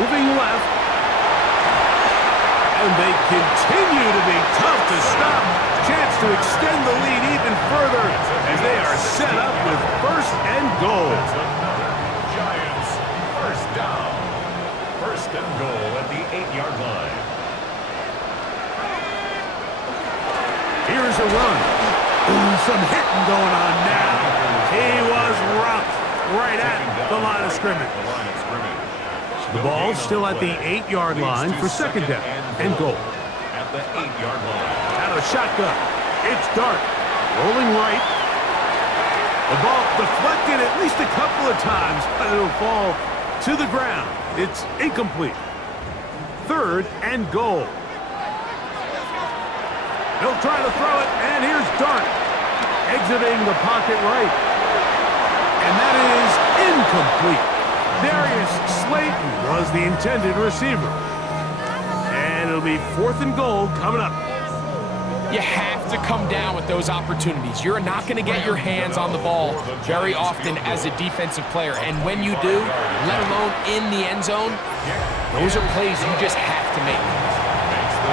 Moving left. And they continue to be tough to stop. Chance to extend the lead even further as they are set up with 1st and goal. It's another Giants first down. 1st and goal at the 8-yard line. Here's a run. Ooh, some hitting going on now. He was rocked right at the line of scrimmage. The line of scrimmage. The ball's still at the 8-yard line for 2nd down and goal. At the 8-yard line. Out of shotgun. It's Dart. Rolling right. The ball deflected at least a couple of times, but it'll fall to the ground. It's incomplete. 3rd and goal. He'll try to throw it, and here's Dart. Exiting the pocket right. And that is incomplete. Darius Slayton was the intended receiver. And it'll be 4th and goal coming up. You have to come down with those opportunities. You're not going to get your hands on the ball very often as a defensive player. And when you do, let alone in the end zone, those are plays you just have to make.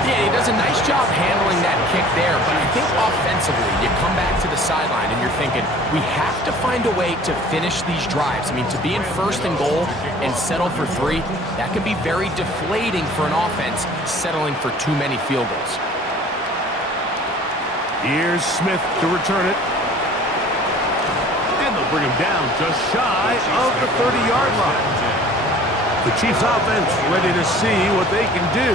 Yeah, he does a nice job handling that kick there, but I think offensively, you come back to the sideline and you're thinking, we have to find a way to finish these drives. I mean, to be in 1st and goal and settle for 3, that can be very deflating for an offense settling for too many field goals. Here's Smith to return it. And they'll bring him down just shy of the 30-yard line. The Chiefs offense ready to see what they can do.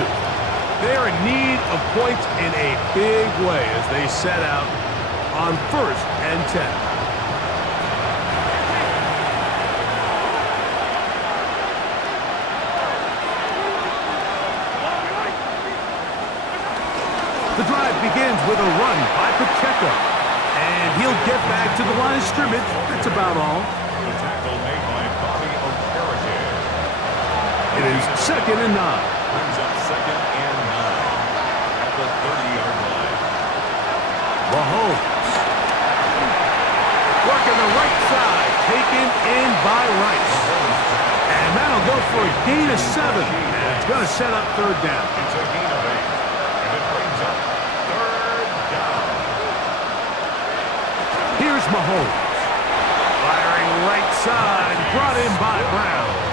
They are in need of points in a big way as they set out on 1st and 10. The drive begins with a run by Pacheco. And he'll get back to the line of scrimmage. That's about all. The tackle made by Bobby Okereke. It is 2nd and 9. Brings up 2nd and 9 at the 30-yard line. Mahomes. Working the right side. Taken in by Rice. And that'll go for a gain of 7. And it's going to set up 3rd down. It's a gain of 8. And it brings up 3rd down. Here's Mahomes. Firing right side. Brought in by Brown.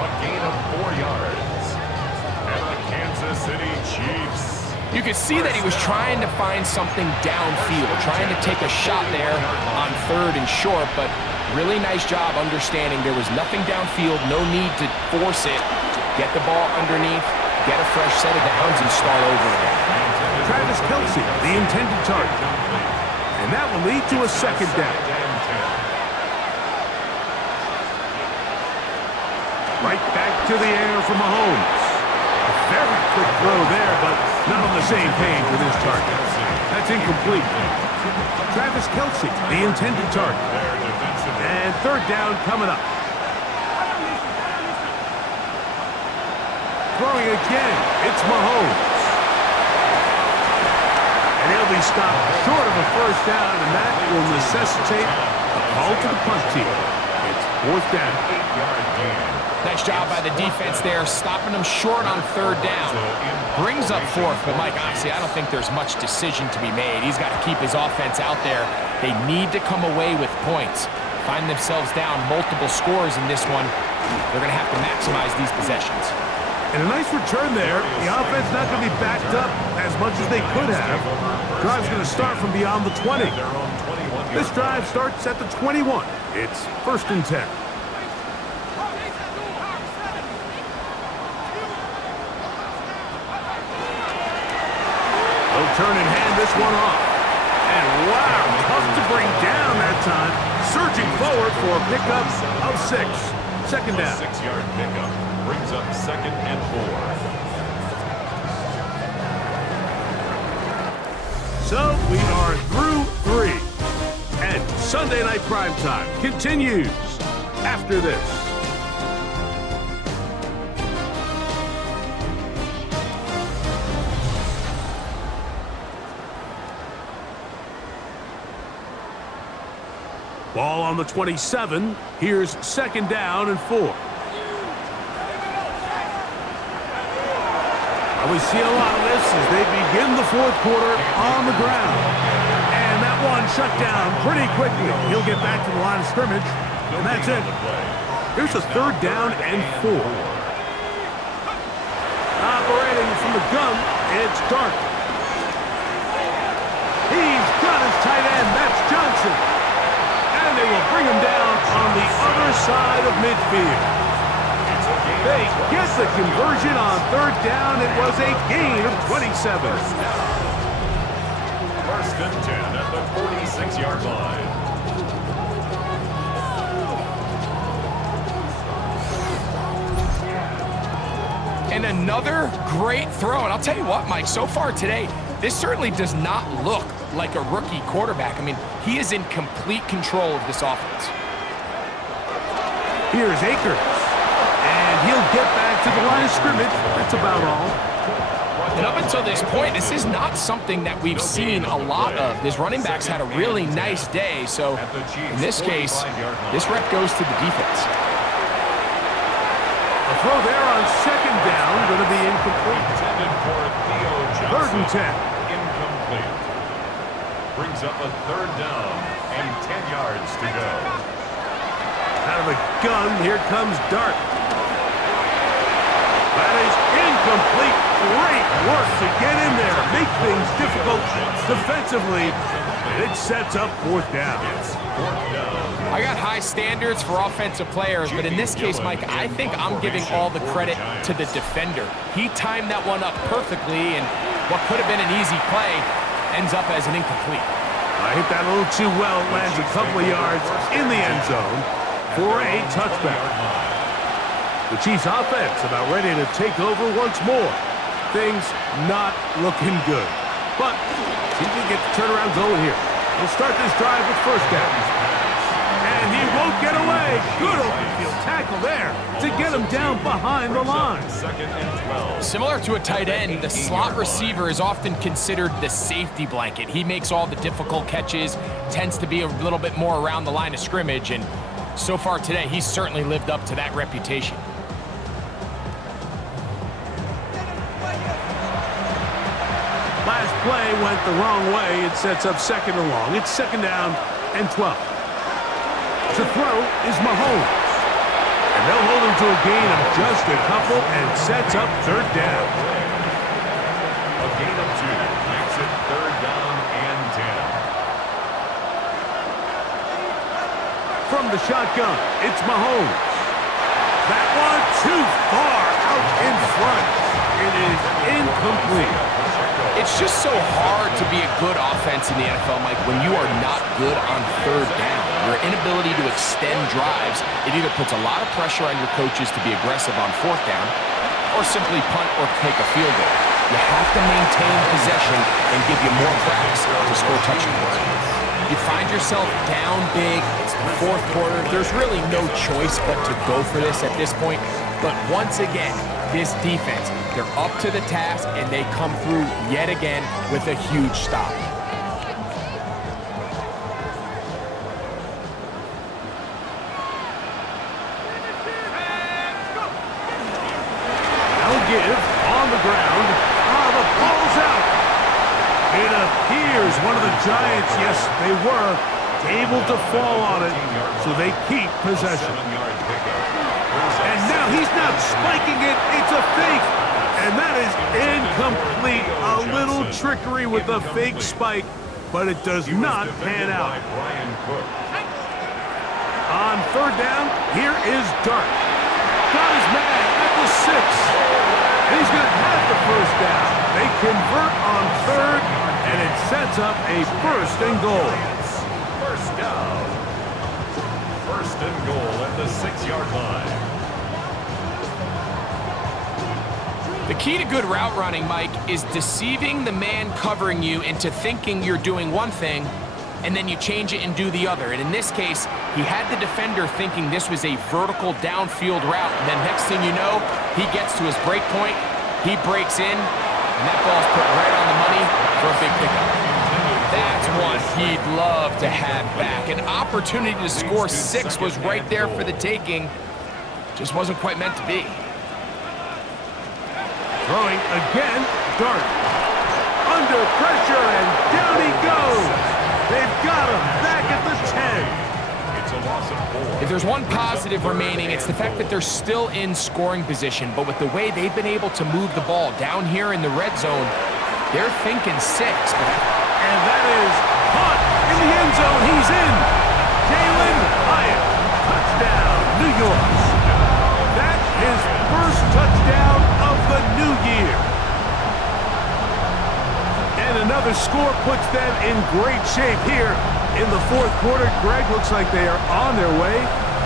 A gain of 4 yards. And a Kansas Kansas City Chiefs. You could see that he was trying to find something downfield, trying to take a shot there on 3rd and short, but really nice job understanding there was nothing downfield, no need to force it. Get the ball underneath, get a fresh set of downs, and start over again. Travis Kelce, the intended target. And that will lead to a 2nd down. Right back to the air for Mahomes. A very quick throw there, but not on the same page with his target. That's incomplete. Travis Kelce, the intended target. And 3rd down coming up. Throwing again, it's Mahomes. And he'll be stopped short of a 1st down, and that will necessitate a call to the punt team. It's 4th down. 8-yard gain. Nice job by the defense there, stopping them short on 3rd down. Brings up 4th, but Mike, honestly, I don't think there's much decision to be made. He's got to keep his offense out there. They need to come away with points. Find themselves down multiple scores in this one. They're going to have to maximize these possessions. And a nice return there. The offense not going to be backed up as much as they could have. Drive's going to start from beyond the 20. This drive starts at the 21. It's 1st and 10. They'll turn and hand this one off. And wow, tough to bring down that time. Surging forward for a pickup of 6. 2nd down. 6-yard pickup brings up 2nd and 4. So we are through 3. And Sunday Night Primetime continues after this. Ball on the 27. Here's 2nd down and 4. We see a lot of this as they begin the 4th quarter on the ground. And that one shut down pretty quickly. He'll get back to the line of scrimmage, and that's it. Here's a 3rd down and 4. Operating from the gun, it's Dart. He's got his tight end. That's Johnson. And they will bring him down on the other side of midfield. They get the conversion on 3rd down. It was a gain of 27. 1st and 10 at the 46-yard line. And another great throw. And I'll tell you what, Mike, so far today, this certainly does not look like a rookie quarterback. I mean, he is in complete control of this offense. Here's Akers. And he'll get back to the line of scrimmage. That's about all. And up until this point, this is not something that we've seen a lot of. His running backs had a really nice day. So in this case, this rep goes to the defense. A throw there on 2nd down, going to be incomplete. Intended for Theo Johnson. 3rd and 10. Incomplete. Brings up a 3rd down and 10 yards to go. Out of the gun, here comes Dart. That is incomplete. Great work to get in there, make things difficult defensively. And it sets up 4th down. It's 4th down. I got high standards for offensive players, but in this case, Mike, I think I'm giving all the credit to the defender. He timed that one up perfectly, and what could have been an easy play ends up as an incomplete. I hit that a little too well. It lands a couple of yards in the end zone for a touchback. The Chiefs offense about ready to take over once more. Things not looking good. But see if we get the turnaround going here. We'll start this drive with 1st down. And he won't get away. Good open field tackle there to get him down behind the line. 2nd and 12. Similar to a tight end, the slot receiver is often considered the safety blanket. He makes all the difficult catches, tends to be a little bit more around the line of scrimmage, and so far today, he's certainly lived up to that reputation. Last play went the wrong way. It sets up 2nd and long. It's 2nd down and 12. To throw is Mahomes. And they'll hold him to a gain of just a couple and sets up 3rd down. from the shotgun. It's Mahomes. That one too far out in front. It is incomplete. It's just so hard to be a good offense in the NFL, Mike, when you are not good on third down. Your inability to extend drives, it either puts a lot of pressure on your coaches to be aggressive on fourth down or simply punt or take a field goal. You have to maintain possession and give you more cracks to score touchdowns. You find yourself down big, it's the fourth quarter, there's really no choice but to go for this at this point. But once again, this defense, they're up to the task and they come through yet again with a huge stop. Now give on the ground. The ball's out. It appears one of the Giants, yes, they were, able to fall on it, so they keep possession. And now he's not spiking it, it's a fake. And that is incomplete. A little trickery with a fake spike, but it does not pan out. On third down, here is Dart. Got his man at the 6. And he's going to have the first down. They convert on third, and it sets up a 1st and goal. First down. 1st and goal at the 6-yard line. The key to good route running, Mike, is deceiving the man covering you into thinking you're doing one thing, and then you change it and do the other. And in this case, he had the defender thinking this was a vertical downfield route, and then next thing you know, he gets to his break point, he breaks in, and that ball's put right on the money for a big pickup. That's one he'd love to have back. An opportunity to score 6 was right there for the taking. Just wasn't quite meant to be. Throwing again, Dart. Under pressure, and down he goes. They've got him back at the 10. It's a loss of 4. If there's one positive remaining, it's the fact that they're still in scoring position. But with the way they've been able to move the ball down here in the red zone, they're thinking 6. And that is caught in the end zone. He's in. Jalen Hyatt. Touchdown, New York. That is first touchdown of the new year. And another score puts them in great shape here in the fourth quarter. Greg, looks like they are on their way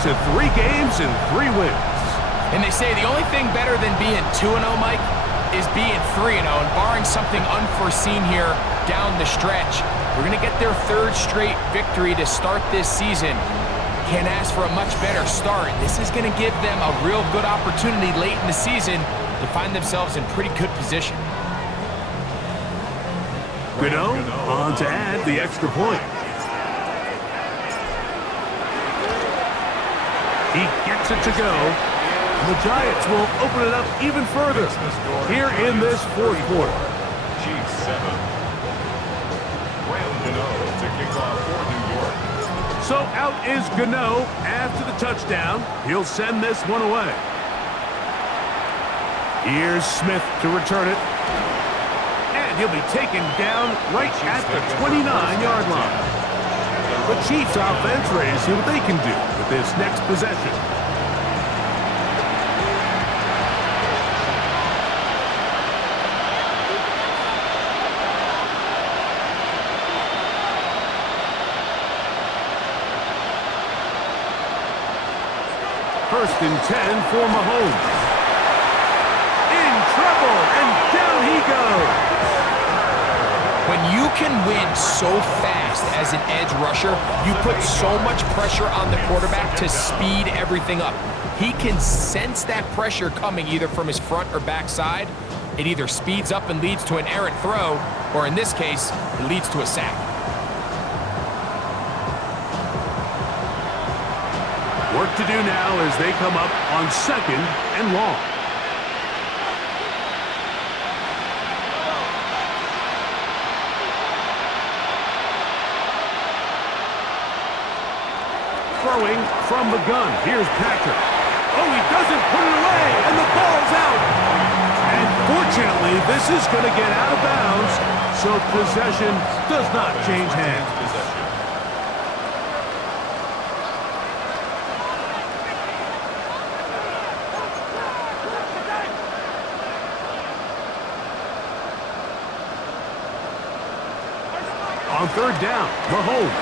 to 3 games and 3 wins. And they say the only thing better than being 2-0, Mike, is being 3-0. And barring something unforeseen here down the stretch, we're going to get their 3rd straight victory to start this season. Can't ask for a much better start. This is going to give them a real good opportunity late in the season to find themselves in pretty good position. Gano on to add the extra point. He gets it to go. And the Giants will open it up even further here in this fourth quarter. Chiefs 7. Graham Gano to kick off for New York. So out is Gano after the touchdown. He'll send this one away. Here's Smith to return it. And he'll be taken down right at the 29-yard line. The Chiefs offense ready to see what they can do with this next possession. First and 10 for Mahomes. In trouble, and down he goes. When you can win so fast as an edge rusher, you put so much pressure on the quarterback to speed everything up. He can sense that pressure coming either from his front or back side. It either speeds up and leads to an errant throw, or in this case, it leads to a sack. Work to do now as they come up on 2nd and long. Throwing from the gun. Here's Patrick. Oh, he doesn't put it away, and the ball's out. And fortunately, this is going to get out of bounds, so possession does not change hands. On third down, Mahomes.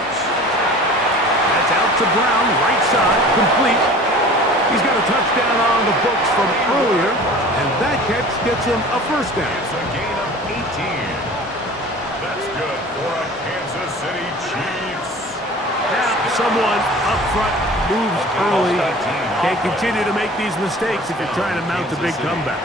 That's out to Brown, right side, complete. He's got a touchdown on the books from earlier, and that catch gets him a first down. It's a gain of 18. That's good for a Kansas City Chiefs. Now, someone up front moves early. Can't continue to make these mistakes if you're trying to mount a big comeback.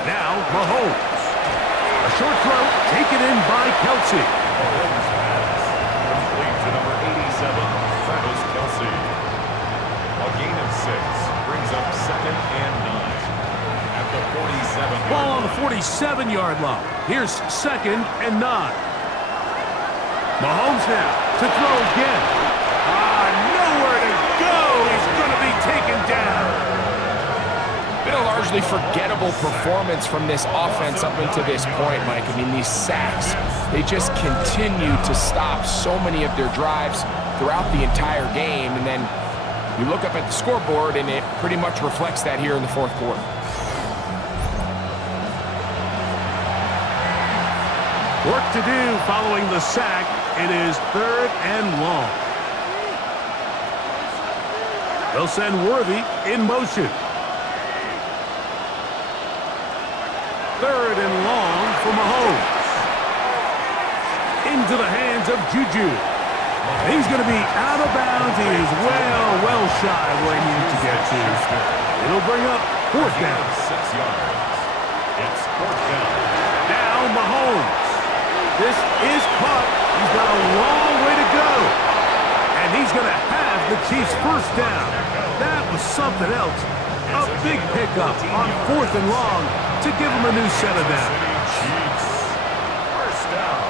Now, Mahomes. A short throw taken in by Kelsey. Mahomes pass. Complete to number 87, Travis Kelce. A gain of 6 brings up 2nd and 9. At the 47. Ball on the 47-yard line. Here's 2nd and 9. Mahomes now to throw again. Nowhere to go. He's going to be taken down. Been a largely forgettable performance from this offense up until this point, Mike. I mean, these sacks, they just continue to stop so many of their drives throughout the entire game. And then you look up at the scoreboard, and it pretty much reflects that here in the fourth quarter. Work to do following the sack. It is 3rd and long. They'll send Worthy in motion. 3rd and long for Mahomes. Into the hands of Juju. He's going to be out of bounds. He is well shy of where he needed to get to. It'll bring up 4th down. 6 yards. It's 4th down. Now Mahomes. This is caught. He's got a long way to go. And he's going to have the Chiefs' first down. That was something else. A big pickup on 4th and long to give him a new set of downs. Chiefs. First down.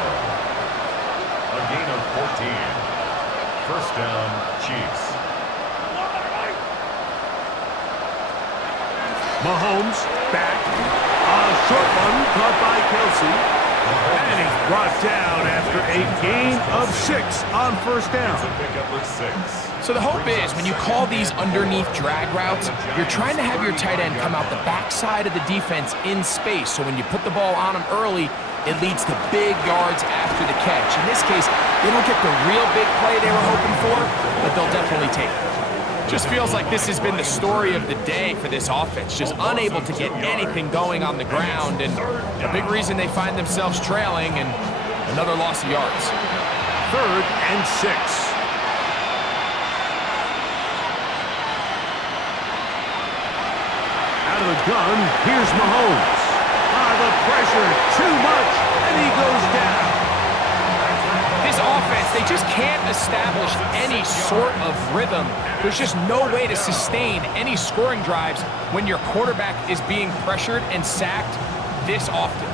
A gain of 14. First down, Chiefs. Mahomes back. A short one caught by Kelsey. And he's brought down after a gain of 6 on first down. It's a pickup of 6. So the hope is when you call these underneath drag routes, you're trying to have your tight end come out the backside of the defense in space. So when you put the ball on him early, it leads to big yards after the catch. In this case, they don't get the real big play they were hoping for, but they'll definitely take it. Just feels like this has been the story of the day for this offense. Just unable to get anything going on the ground, and a big reason they find themselves trailing and another loss of yards. 3rd and 6. Out of the gun, here's Mahomes. The pressure, too much, and he goes down. This offense, they just can't establish any sort of rhythm. There's just no way to sustain any scoring drives when your quarterback is being pressured and sacked this often.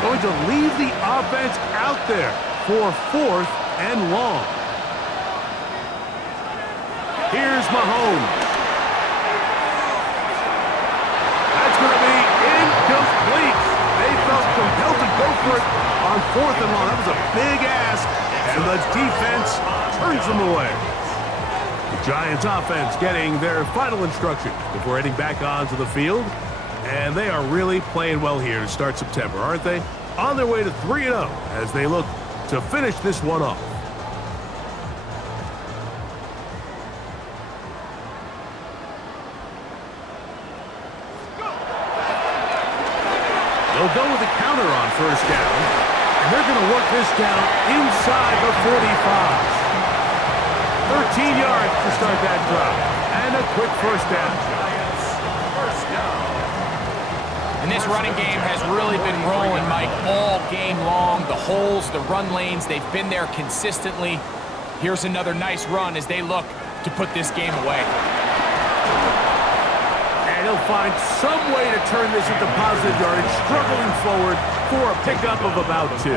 Going to leave the offense out there for 4th and long. Here's Mahomes. That's going to be incomplete. They felt compelled to go for it on 4th and long. That was a big ask, and the defense turns them away. The Giants offense getting their final instructions before heading back onto the field. And they are really playing well here to start September, aren't they? On their way to 3-0 as they look to finish this one off. They'll go with a counter on first down, and they're going to work this down inside the 45. 13 yards to start that drive, and a quick first down. And this running game has really been rolling, Mike, all game long. The holes, the run lanes, they've been there consistently. Here's another nice run as they look to put this game away. And he'll find some way to turn this into positive yardage, struggling forward for a pickup of about 2.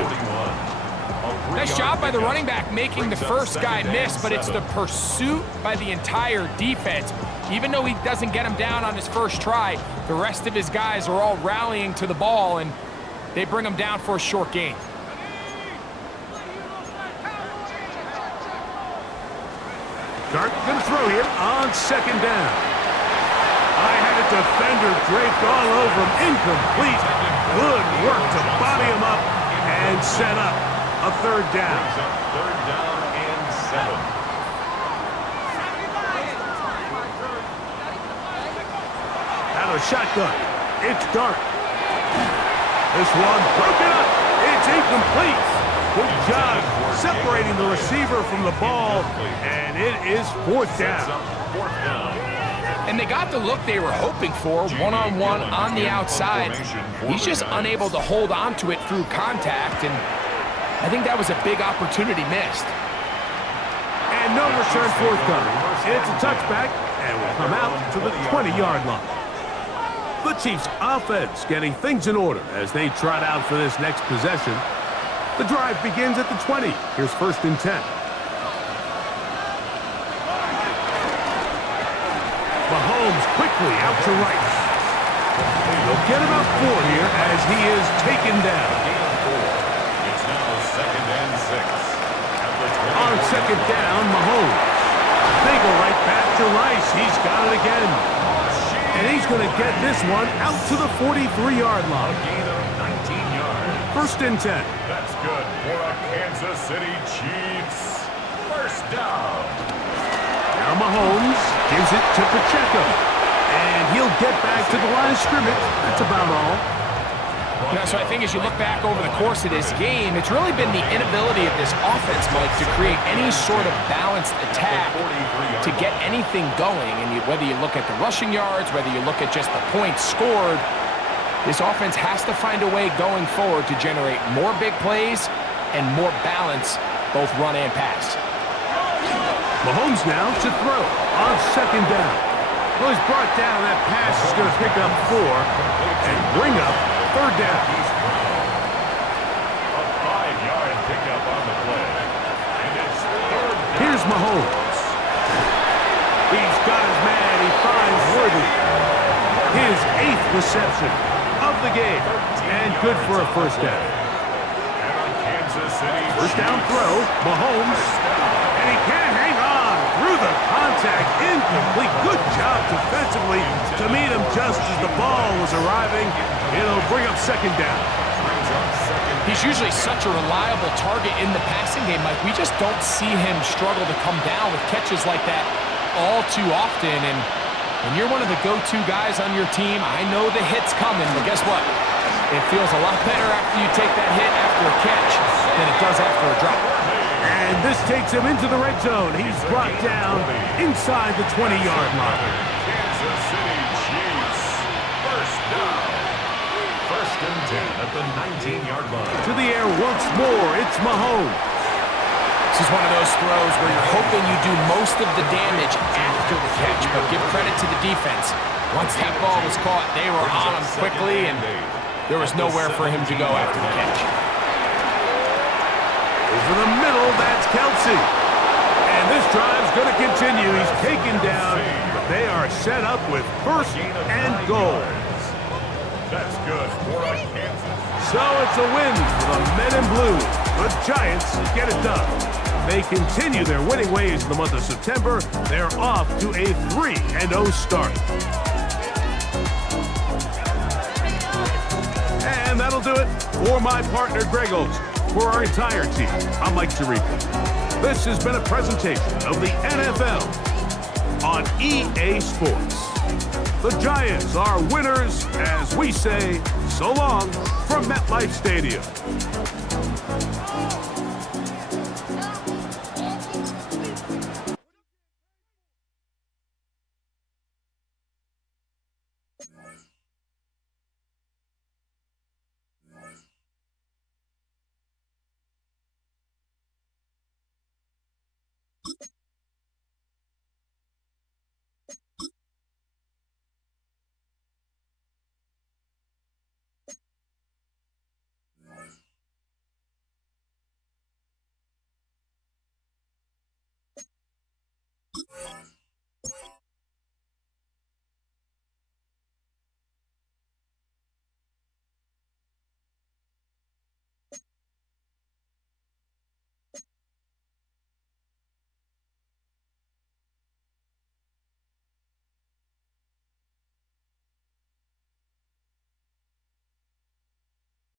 Nice job by the running back making the first guy miss, but it's the pursuit by the entire defense. Even though he doesn't get him down on his first try, the rest of his guys are all rallying to the ball, and they bring him down for a short gain. Dart going to throw here on second down. I had a defender draped all over him. Incomplete. Good work to body him up and set up a third down. Third down and 7. Out of shotgun. It's Dart. This one broken up. It's incomplete. Good job separating the receiver from the ball, and it is fourth down. Fourth down. And they got the look they were hoping for, one-on-one on the outside. He's just unable to hold on to it through contact, and I think that was a big opportunity missed. And no return forthcoming. It's a touchback, and will come out to the 20-yard line. The Chiefs' offense getting things in order as they trot out for this next possession. The drive begins at the 20. Here's 1st and 10. Mahomes quickly out to Rice. They'll get about 4 here as he is taken down. Gain of 4. It's now 2nd and 6. At the 20. On second down, Mahomes. They go right back to Rice. He's got it again. And he's going to get this one out to the 43-yard A line. gain of 19 yards. 1st and 10. That's good for a Kansas City Chiefs. First down. Now Mahomes gives it to Pacheco. And he'll get back to the line of scrimmage. That's about all. You know, so I think as you look back over the course of this game, it's really been the inability of this offense, Mike, to create any sort of balanced attack to get anything going. And whether you look at the rushing yards, whether you look at just the points scored, this offense has to find a way going forward to generate more big plays and more balance, both run and pass. Mahomes now to throw on second down. Well, he's brought down. That pass is going to pick up 4 and bring up third down. A 5-yard pickup on the play. And it's third down. Here's Mahomes. He's got his man. He finds Worthy. His 8th reception of the game. And good for a first down. And on Kansas City. First down throw. Mahomes. And he can't hang on through the contact. Incomplete. Good job defensively to meet him just as the ball was arriving. It'll bring up second down. He's usually such a reliable target in the passing game, Mike. We just don't see him struggle to come down with catches like that all too often. And when you're one of the go-to guys on your team, I know the hit's coming, but guess what? It feels a lot better after you take that hit after a catch than it does after a drop. And this takes him into the red zone. He's brought down inside the 20-yard line. Kansas City Chiefs. First down. 1st and 10 at the 19-yard line. To the air once more. It's Mahomes. This is one of those throws where you're hoping you do most of the damage after the catch, but give credit to the defense. Once that ball was caught, they were on him quickly, and there was nowhere for him to go after the catch. Over the middle, that's Kelsey. And this drive's going to continue. He's taken down, but they are set up with 1st and goal. That's good for a Kansas. So it's a win for the men in blue. The Giants get it done. They continue their winning ways in the month of September. They're off to a 3-0 start. And that'll do it for my partner, Greg Olson. For our entire team, I'm Mike Tirico. This has been a presentation of the NFL on EA Sports. The Giants are winners as we say so long from MetLife Stadium.